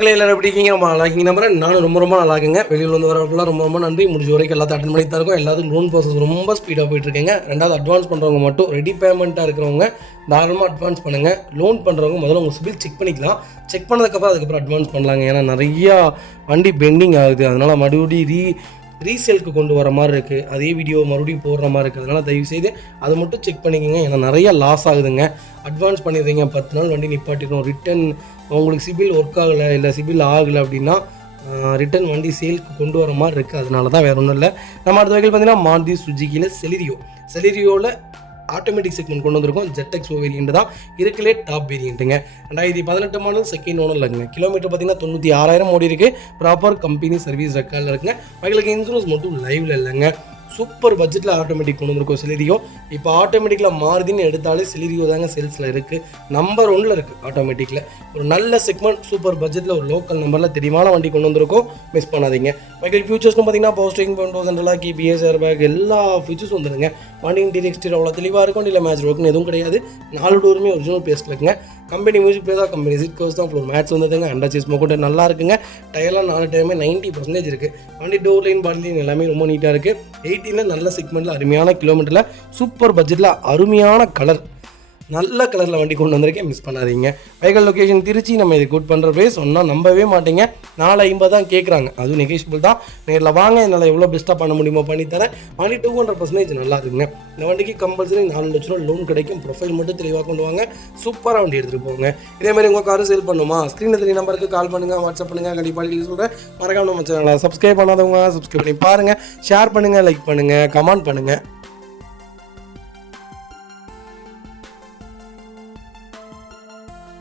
மக்களே எல்லாரும் எப்படி இருக்கீங்க? ரொம்ப நல்லா இருக்கீங்க நம்புறேன். நானும் ரொம்ப நல்லா இருக்குங்க. வெளியில் வந்து வரவங்களுக்குலாம் ரொம்ப நன்றி. முடிஞ்ச வரைக்கும் எல்லாத்தையும் அட்டன் பண்ணி தான் இருக்கும். எல்லாத்துக்கும் லோன் ப்ராசஸ் ரொம்ப ஸ்பீடாக போயிட்டு இருக்கேங்க. ரெண்டாவது அட்வான்ஸ் பண்ணுறவங்க மட்டும் ரெடி பேமெண்ட்டாக இருக்கிறவங்க தாராளமாக அட்வான்ஸ் பண்ணுங்கள். லோன் பண்ணுறவங்க முதல்ல உங்கள் சிபில் செக் பண்ணிக்கலாம். செக் பண்ணதுக்கப்புறம் அதுக்கப்புறம் அட்வான்ஸ் பண்ணலாங்க. ஏன்னா நிறையா வண்டி பெண்டிங் ஆகுது. அதனால் மறுபடியும் ரீசேலுக்கு கொண்டு வர மாதிரி இருக்குது. அதே வீடியோ மறுபடியும் போடுற மாதிரி இருக்குது. அதனால் தயவுசெய்து அதை மட்டும் செக் பண்ணிக்கோங்க. ஏன்னா நிறையா லாஸ் ஆகுதுங்க. அட்வான்ஸ் பண்ணிடுறீங்க, 10 நாள் வண்டி நிப்பாட்டிடும். ரிட்டன் உங்களுக்கு சிபில் ஒர்க் ஆகலை இல்லை சிபில் ஆகலை அப்படின்னா ரிட்டன் வண்டி சேலுக்கு கொண்டு வர மாதிரி இருக்குது. அதனால தான் வேறு ஒன்றும் இல்லை. நம்ம அடுத்த வகையில் பார்த்தீங்கன்னா மாருதி சுஜுக்கியில் செலிரியோவில் ஆட்டோமேட்டிக் செக்மெண்ட் கொண்டு வந்திருக்கோம். ZX வேரியண்ட் தான் இருக்கலே டாப் வேரியண்ட்டுங்க. 2018 மாடல் செகண்ட் ஓனர் இல்லைங்க. கிலோமீட்டர் பார்த்தீங்கன்னா 96,000 ஓடி இருக்குது. ப்ராப்பர் கம்பெனி சர்வீஸ் ரெக்கார்டில் இருக்குங்க. வகைகளுக்கு இன்சூரன்ஸ் மட்டும் லைவில் இல்லைங்க. சூப்பர் பட்ஜெட்டில் ஆட்டோமேட்டிக் கொண்டு வந்திருக்கோம் செலிரியோ. இப்போ ஆட்டோமேட்டிக்கில் மாருதின்னு எடுத்தாலே செலிரியோ தாங்க சேல்ஸில் இருக்குது. நம்பர் 1ல் இருக்குது ஆட்டோமேட்டிக்கில். ஒரு நல்ல செக்மெண்ட் சூப்பர் பட்ஜெட்டில் ஒரு லோக்கல் நம்பரில் தெளிவான வண்டி கொண்டு வந்திருக்கோம். மிஸ் பண்ணாதீங்க. வெஹிக்கிள் ஃபியூச்சர்ஸ்னு பார்த்தீங்கன்னா power steering, 2000 KBS, air bag எல்லா ஃபியூச்சர்ஸும் வந்துடுங்க. வண்டி இன்டீரியர் எக்ஸ்டீரியர் அவ்வளோ தெளிவாக இருக்கும். இல்லை மேட்ச் ஒர்க்குன்னு எதுவும் கிடையாது. 4 டோருமே ஒரிஜினல் பேஸ்ட்டில் இருக்குங்க. கம்பெனி மியூசிக் பிளே தான், கம்பெனி சீட் கவர்ஸ் தான், ஃப்ளோர் மேட்ச் வந்ததுங்க. அண்டர் சீஸ் கூட நல்லா இருக்குங்க. டயர்லாம் 4 டயருமே 90% இருக்குது. வண்டி டோர் லைன், பாடி லைன் எல்லாமே ரொம்ப நீட்டாக இருக்குது. 18 நல்ல செக்மெண்ட்டில் அருமையான கிலோமீட்டரில் சூப்பர் பட்ஜெட்டில் அருமையான கலர், நல்ல கலரில் வண்டி கொண்டு வந்திருக்கேன். மிஸ் பண்ணாதீங்க. Vehicle location Trichy. நம்ம இது குட் பண்ணுற ப்ரைஸ் சொன்னால் நம்பவே மாட்டீங்க. 450 தான் கேட்குறாங்க. அதுவும் நெகோஷியபிள் தான். நேரில் வாங்க, என்னால் எவ்வளோ பெஸ்ட்டாக பண்ண முடியுமோ பண்ணித்தரேன். வண்டி 200% நல்லா இருக்குங்க. இந்த வண்டிக்கு கம்பல்சரி 4 லட்ச ரூபா லோன் கிடைக்கும். ப்ரொஃபைல் மட்டும் தெளிவாக கொண்டு வாங்க. சூப்பராக வண்டி எடுத்துகிட்டு போங்க. இதேமாதிரி உங்கள் காரும் சேல் பண்ணுமா? ஸ்க்ரீனில் 3 நம்பருக்கு கால் பண்ணுங்கள், வாட்ஸ்அப் பண்ணுங்கள். கண்டிப்பாக சொல்கிறேன். மறக்காம நம்ம சேனலை சப்ஸ்கிரைப் பண்ணாதவங்க சப்ஸ்கிரைப் பண்ணி பாருங்கள். ஷேர் பண்ணுங்கள், லைக் பண்ணுங்கள், கமெண்ட் பண்ணுங்கள்.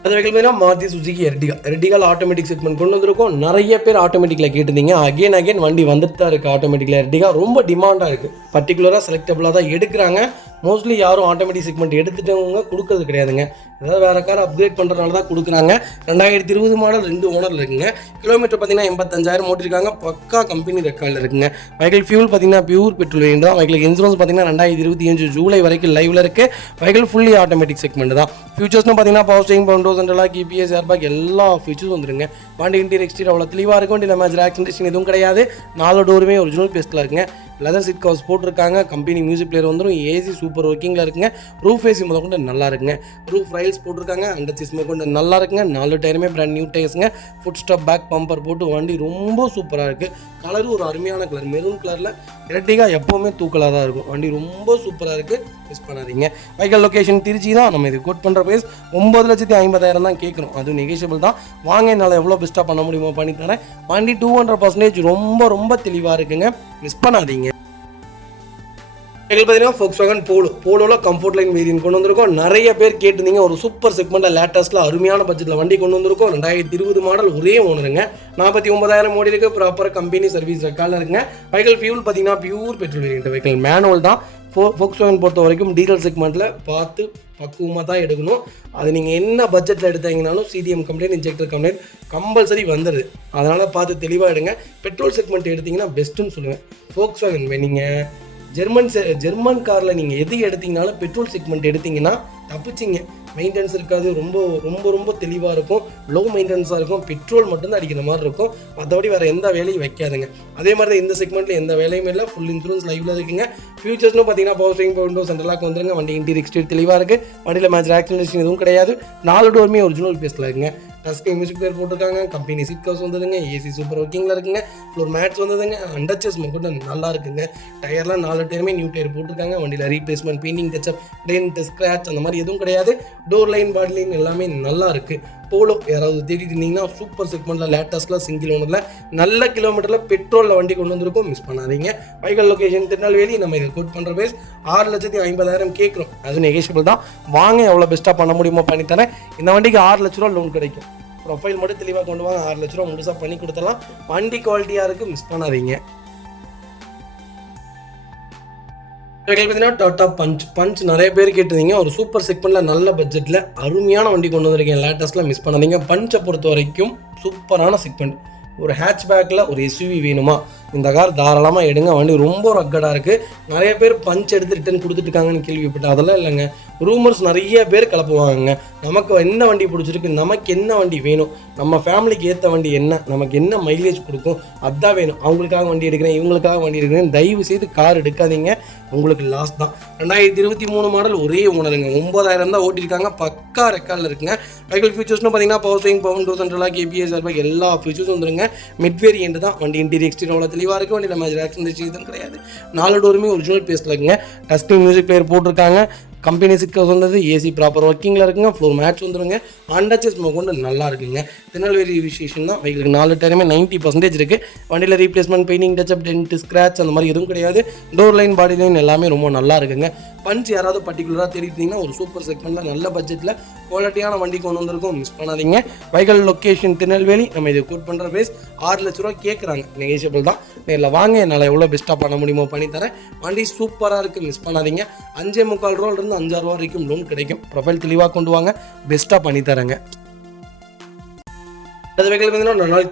அது வகையில் மாருதி சுஜுக்கி எர்டிகால் ஆட்டோமேட்டிக் செக்மெண்ட் கொண்டு வந்திருக்கோம். நிறைய பேர் ஆட்டோமேட்டிக்கில் கேட்டிருந்தீங்க. அகைன் வண்டி வந்துட்டு தான் இருக்குது. ஆட்டோமேட்டிக்கில் எர்டிகா ரொம்ப டிமாண்டாக இருக்குது. பர்டிகுலராக செலக்டபுளாக தான் எடுக்கிறாங்க. மோஸ்ட்லி யாரும் ஆட்டோமேட்டிக் செக்மெண்ட் எடுத்துட்டவங்க கொடுக்கறது கிடையாதுங்க. ஏதாவது வேறு கார் அப்கிரேட் பண்ணுறதுனால தான் கொடுக்குறாங்க. 2020 மாடல் 2 ஓனரில் இருக்குங்க. கிலோமீட்டர் பார்த்தீங்கன்னா 85,000 ஓட்டிருக்காங்க. பக்கா கம்பெனி ரெக்கார்டில் இருக்குங்க. வெஹிக்கிள் ஃபியூல் பார்த்தீங்கன்னா பியூர் பெட்ரோல் வேரியண்ட் தான். வெஹிக்கிள் இன்சூரன்ஸ் பார்த்தீங்கன்னா 2025 ஜூலை வரைக்கும் லைவில் இருக்குது. வெஹிக்கிள் ஃபுல்லி ஆட்டோமேட்டிக் செக்மெண்ட் தான். ஃபியூச்சர்ஸ்னு பார்த்தீங்கன்னா power steering, 2000 KBS, air bag எல்லா ஃபியூச்சர்ஸும் வந்துருங்க. வண்டி இன்டீரியர் எக்ஸ்டீரியர் அவ்வளோ தெளிவாக இருக்கும். வண்டி மேட்ச் ஆக்சிடென்ட் எதுவும் கிடையாது. 4 டோருமே ஒரிஜினல் பேஸ்ட்டில் இருக்குங்க. லெதர் சீட் கவர்ஸ் போட்டிருக்காங்க. கம்பெனி மியூசிக் பிளேயர் வந்துடும். ஏசி சூப்பர் ஒர்க்கிங்கில் இருக்குங்க. ரூஃப் ஏசி முதல் கொண்டு நல்லா இருக்குங்க. ரூஃப் ரைல்ஸ் போட்டிருக்காங்க. அண்டர் சீஸ் கொண்டு நல்லா இருக்குங்க. 4 டயருமே பிராண்ட் நியூ டயர்ஸுங்க. ஃபுட் ஸ்டாப் பேக் பம்பர் போட்டு வண்டி ரொம்ப சூப்பராக இருக்குது. கலரும் ஒரு அருமையான கலர், மெரூன் கலரில். எர்டிகா எப்போவுமே தூக்கலாக தான் இருக்கும். வண்டி ரொம்ப சூப்பராக இருக்குது. மிஸ் பண்ணாதீங்க. வெஹிக்கல் லொக்கேஷன் திருச்சி தான். நம்ம இது கோட் பண்ணுற ப்ரைஸ் 9,50,000 தான் கேட்குறோம். அதுவும் நெகோஷியபிள் தான். வாங்க, என்னால் எவ்வளோ பெஸ்ட்டாக பண்ண முடியுமோ பண்ணித்தரேன். வண்டி 200% ரொம்ப தெளிவாக இருக்குங்க. மிஸ் பண்ணாதீங்க. பார்த்தீங்கன்னா Volkswagen போலோவில் கம்ஃபர்ட் லைன் வேரியன்ட் கொண்டு வந்திருக்கோம். நிறைய பேர் கேட்டிருந்தீங்க. ஒரு சூப்பர் செக்மெண்ட்டில் லேட்டஸ்ட்டில் அருமையான பட்ஜெட்டில் வண்டி கொண்டு வந்திருக்கோம். 2020 மாடல் ஒரே ஓனருங்க. 49,000 ஓடி இருக்குது. ப்ராப்பர் கம்பெனி சர்வீஸ் ரெக்கார்டில் இருக்குங்க. வெஹிக்கிள் ஃபியூல் பார்த்தீங்கன்னா pure petrol variant. Vehicle manual தான். Volkswagen பொறுத்த வரைக்கும் டீசல் செக்மெண்ட்டில் பார்த்து பக்குவமாக தான் எடுக்கணும். அது நீங்கள் என்ன பட்ஜெட்டில் எடுத்தீங்கனாலும் CDM complaint, injector complaint compulsory வந்துடுது. அதனால் பார்த்து தெளிவாக எடுங்க. பெட்ரோல் செக்மெண்ட் எடுத்திங்கன்னா பெஸ்ட்டுன்னு சொல்லுவேன். Volkswagen நீங்கள் ஜெர்மன் காரில் நீங்கள் எது எடுத்தீங்கனாலும் பெட்ரோல் செக்மெண்ட் எடுத்திங்கன்னா தப்பிச்சிங்க. மெயின்டெனன்ஸ் இருக்காது. ரொம்ப தெளிவாக இருக்கும். லோ மெயின்டெனன்ஸாக இருக்கும். பெட்ரோல் மட்டும்தான் அடிக்கிற மாதிரி இருக்கும். மற்றபடி வேறு எந்த வேலையும் வைக்காதுங்க. அதே மாதிரி தான் இந்த செக்மெண்ட்டில் எந்த வேலையும் இல்லை. ஃபுல் இன்சூரன்ஸ் லைவில் இருக்குங்க. ஃபியூச்சர்ஸ்னு பார்த்தீங்கன்னா பவர் ஸ்டீரிங், 2000 வந்துருங்க. வண்டி இன்டீரியர் எக்ஸ்டீரியர் தெளிவாக இருக்குது. வண்டியில் மேட்ச் ஆக்சிடென்ட் எதுவும் கிடையாது. 4 டோருமே ஒரிஜினல் பேஸ்ட்டில் இருக்குங்க. டஸ்கை மியூசிக் பிளேயர் போட்டிருக்காங்க. கம்பெனி சீட் கவர்ஸ் வந்ததுங்க. ஏசி சூப்பர் ஒர்க்கிங்கில் இருக்குங்க. ஃப்ளோர் மேட்ச் வந்ததுங்க. அண்டர் சேஸ் கூட நல்லா இருக்குங்க. டயர்லாம் 4 டயருமே நியூ டயர் போட்டிருக்காங்க. வண்டியில் replacement, painting, touch up, dent, scratch அந்த மாதிரி எதுவும் கிடையாது. டோர் லைன், பாடி லைன் எல்லாமே நல்லா இருக்குது. போலோ யாராவது தேடிட்டு இருந்தீங்கன்னா சூப்பர் செக்மெண்ட்டில் லேட்டஸ்ட்டில் சிங்கிள் ஓனரில் நல்ல கிலோமீட்டரில் பெட்ரோலில் வண்டி கொண்டு வந்திருக்கும். மிஸ் பண்ணாதீங்க. Vehicle location Tirunelveli. நம்ம இதை கோட் பண்ணுற பேஸ் 6,50,000 கேட்குறோம். அது நெகோஷியபிள் தான். வாங்க, எவ்வளோ பெஸ்ட்டாக பண்ண முடியுமோ பண்ணித்தரேன். இந்த வண்டிக்கு 6 லட்ச ரூபா லோன் கிடைக்கும். ப்ரொஃபைல் மட்டும் தெளிவாக கொண்டு வாங்க. 6 லட்ச ரூபா முழுசாக பண்ணி கொடுத்துடலாம். வண்டி குவாலிட்டியாக இருக்குது. மிஸ் பண்ணாதீங்க. பார்த்தீங்கன்னா டாடா பஞ்ச் நிறைய பேர் கேட்டிருந்தீங்க. ஒரு சூப்பர் செக்மெண்ட்டில் நல்ல பட்ஜெட்டில் அருமையான வண்டி கொண்டு வந்திருக்கேன். லேட்டஸ்ட்டில் மிஸ் பண்ணாதீங்க. பஞ்சை பொறுத்த வரைக்கும் சூப்பரான செக்மெண்ட். ஒரு ஹேட்ச்பேக்கில் ஒரு SUV வேணுமா, இந்த கார் தாராளமாக எடுங்க. வண்டி ரொம்ப ரக்கடாக இருக்குது. நிறைய பேர் பஞ்ச் எடுத்து ரிட்டர்ன் கொடுத்துட்டுருக்காங்கன்னு கேள்விப்பட்டேன். அதெல்லாம் இல்லைங்க, ரூமர்ஸ் நிறைய பேர் கிளப்புவாங்க. நமக்கு என்ன வண்டி பிடிச்சிருக்கு, நமக்கு என்ன வண்டி வேணும், நம்ம ஃபேமிலிக்கு ஏற்ற வண்டி என்ன, நமக்கு என்ன மைலேஜ் கொடுக்கும், அதுதான் வேணும். அவங்களுக்காக வண்டி எடுக்கிறேன், இவங்களுக்காக வண்டி எடுக்கிறேன், தயவு செய்து கார் எடுக்காதீங்க, உங்களுக்கு லாஸ் தான். 2023 மாடல் ஒரே ஓனருங்க, 9000 தான் ஓட்டியிருக்காங்க, பக்கா ரெக்கார்டில் இருக்குங்க. வெஹிக்கிள் ஃபீச்சர்ஸ்னு பார்த்தீங்கன்னா power steering, power windows, central lock, ABS airbag எல்லா ஃபீச்சர்ஸும் வந்துருங்க. மிட் வேரியன்ட் தான் வண்டி. இன்டீரியர் எக்ஸ்டீரியர் அவ்வளோ தெளிவாக இருக்குது. வண்டியில் மேஜர் ஆக்சிடென்ட் எதுவும் கிடையாது. 4 டோருமே ஒரிஜினல் பேஸ்டில் இருக்குங்க. டச் ஸ்க்ரீன் மியூசிக் பிளேயர் போட்டிருக்காங்க. கம்பெனி சிட்கவுஸ் வந்தது, ஏசி ப்ராப்பர் ஒர்க்கிங்கில் இருக்குங்க. ஃப்ளோர் மேட்ச் வந்துருங்க. அண்டச்சஸ் கொண்டு நல்லா இருக்குங்க. திருநெல்வேலி ரிஜிஸ்ட்ரேஷன் தான். வெஹிக்கிளுக்கு 4 டயருமே 90% இருக்குது. வண்டியில் replacement, painting, touch up, dent, scratch அந்த மாதிரி எதுவும் கிடையாது. டோர் லைன், பாடி லைன் எல்லாமே ரொம்ப நல்லா இருக்குங்க. பஞ்ச் யாராவது பர்டிகுலராக தெரிவித்தீங்கன்னா ஒரு சூப்பர் செக்மெண்ட்டில் நல்ல பட்ஜெட்டில் குவாலிட்டியான வண்டி கொண்டு வந்திருக்கோம், மிஸ் பண்ணாதீங்க. Vehicle location Tirunelveli. நம்ம இது கோட் பண்ணுற பேஸ் 6 லட்ச ரூபா கேட்குறாங்க, நெகோஷியபிள் தான். நேரில் வாங்க, என்னால் எவ்வளோ பெஸ்ட்டாக பண்ண முடியுமோ பண்ணித்தரேன். வண்டி சூப்பராக இருக்குது, மிஸ் பண்ணாதீங்க. 5.25 ரூபாயிலிருந்து 5,000 ரூபா வரைக்கும் லோன் கிடைக்கும். ப்ரொஃபைல் தெளிவாக கொண்டு வாங்க, பெஸ்ட்டாக பண்ணித்தரேங்க. அது வெஹிக்கிள் பார்த்தீங்கன்னா ஒரு நாள்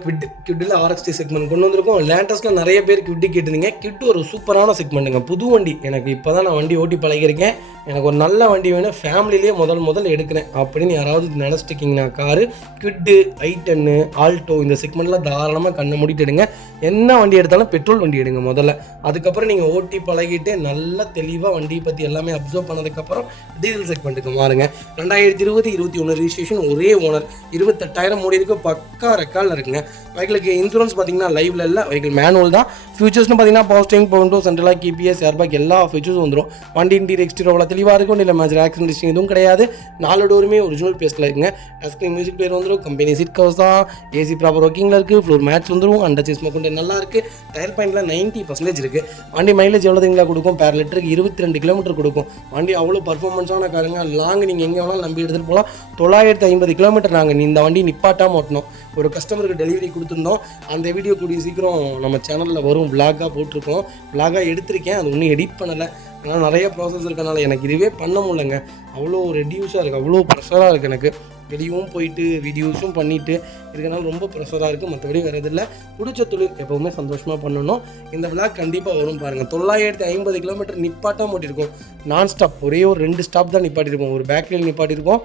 கிட்டில் RXT செக்மெண்ட் கொண்டு வந்திருக்கோம். லேட்டஸ்ட்டில் நிறைய பேர் கிட்டி கேட்டிருந்தீங்க. கிட்டு ஒரு சூப்பரான செக்மெண்ட்டுங்க. புது வண்டி, எனக்கு இப்போ தான் நான் வண்டி ஓட்டி பழகிருக்கேன், எனக்கு ஒரு நல்ல வண்டி வேணும், ஃபேமிலியிலே முதல் எடுக்கிறேன் அப்படின்னு யாராவது நினச்சிட்டு இருக்கீங்கன்னா காரு கிட்டு, i10, ஆல்டோ இந்த செக்மெண்ட்டில் தாராளமாக கண்ணை மூடிட்டு எடுங்க. என்ன வண்டி எடுத்தாலும் பெட்ரோல் வண்டி எடுங்க முதல்ல. அதுக்கப்புறம் நீங்கள் ஓட்டி பழகிட்டு நல்லா தெளிவாக வண்டியை பற்றி எல்லாமே அப்சர்வ் பண்ணதுக்கப்புறம் டீசல் செக்மெண்ட்டுக்கு மாறுங்க. 2020-21 ரிஜிஸ்ட்ரேஷன், ஒரே ஓனர், 28,000 ஓடி இருக்கு, பக்கா ரெக்கார்டில் இருக்குங்க. வெஹிக்கிளுக்கு இன்சூரன்ஸ் பார்த்தீங்கன்னா லைவ்ல இல்லை, வெஹிக்கிள் மேனுவல் தான். ஃபியூச்சர்ஸ்னு பார்த்தீங்கன்னா power steering, power windows, central lock, ABS airbag எல்லா ஃபீச்சர்ஸும் வந்துடும். வண்டி இன்டீரியர் எக்ஸ்டீரியர் அவ்வளோ தெளிவாக இருக்கும். இல்லை மேஜர் ஆக்சிடென்ட் எதுவும் கிடையாது. 4 டோருமே ஒரிஜினல் பேஸ்டில் இருக்குங்க. டச் ஸ்க்ரீன் மியூசிக் பிளேயர் வந்துடும். கம்பெனி சீட் கவர்ஸ் தான். ஏசி ப்ராப்பர் ஒர்க்கிங்கில் இருக்குது. ஃப்ளோர் மேட்ச் வந்துடும். அண்டச்சஸ் கொண்டு நல்லா இருக்குது. டயர் பாயிண்டில் 90% இருக்குது. வண்டி மைலேஜ் எவ்வளோ திங்களா கொடுக்கும், பேர் லிட்டருக்கு 22 கிலோமீட்டர் கொடுக்கும். வண்டி அவ்வளோ பர்ஃபார்மன்ஸான காருங்க. லாங் நீங்கள் எங்கே வேணாலும் நம்பி எடுத்துகிட்டு போகலாம். 950 கிலோமீட்டர் நாங்கள் இந்த வண்டி நிப்பாட்டாமல் ஓட்டணும். ஒரு கஸ்டமருக்கு டெலிவரி கொடுத்துருந்தோம். அந்த வீடியோ கூடிய சீக்கிரம் நம்ம சேனலில் வரும். விளாகாக போட்டிருக்கோம், விளாகாக எடுத்திருக்கேன், அது ஒன்றும் எடிட் பண்ணலை. ஆனால் நிறைய ப்ராசஸ் இருக்கனால எனக்கு இதுவே பண்ண முடியலங்க. அவ்வளோ ரெடியூஸாக இருக்குது, அவ்வளோ ப்ரெஷராக இருக்குது. எனக்கு வெளியவும் போயிட்டு வீடியோஸும் பண்ணிவிட்டு இருக்கனால ரொம்ப ப்ரெஷராக இருக்குது. மற்றபடி வேறு எதில் பிடிச்ச தொழில் எப்போவுமே சந்தோஷமாக பண்ணணும். இந்த விளாக் கண்டிப்பாக வரும் பாருங்கள். 950 கிலோமீட்டர் நிப்பாட்டாக ஓட்டியிருக்கோம். நான் ஸ்டாப், ஒரே ஒரு 2 ஸ்டாப் தான் நிப்பாட்டியிருக்கோம். ஒரு பேக்கரியில் நிப்பாட்டியிருக்கோம்,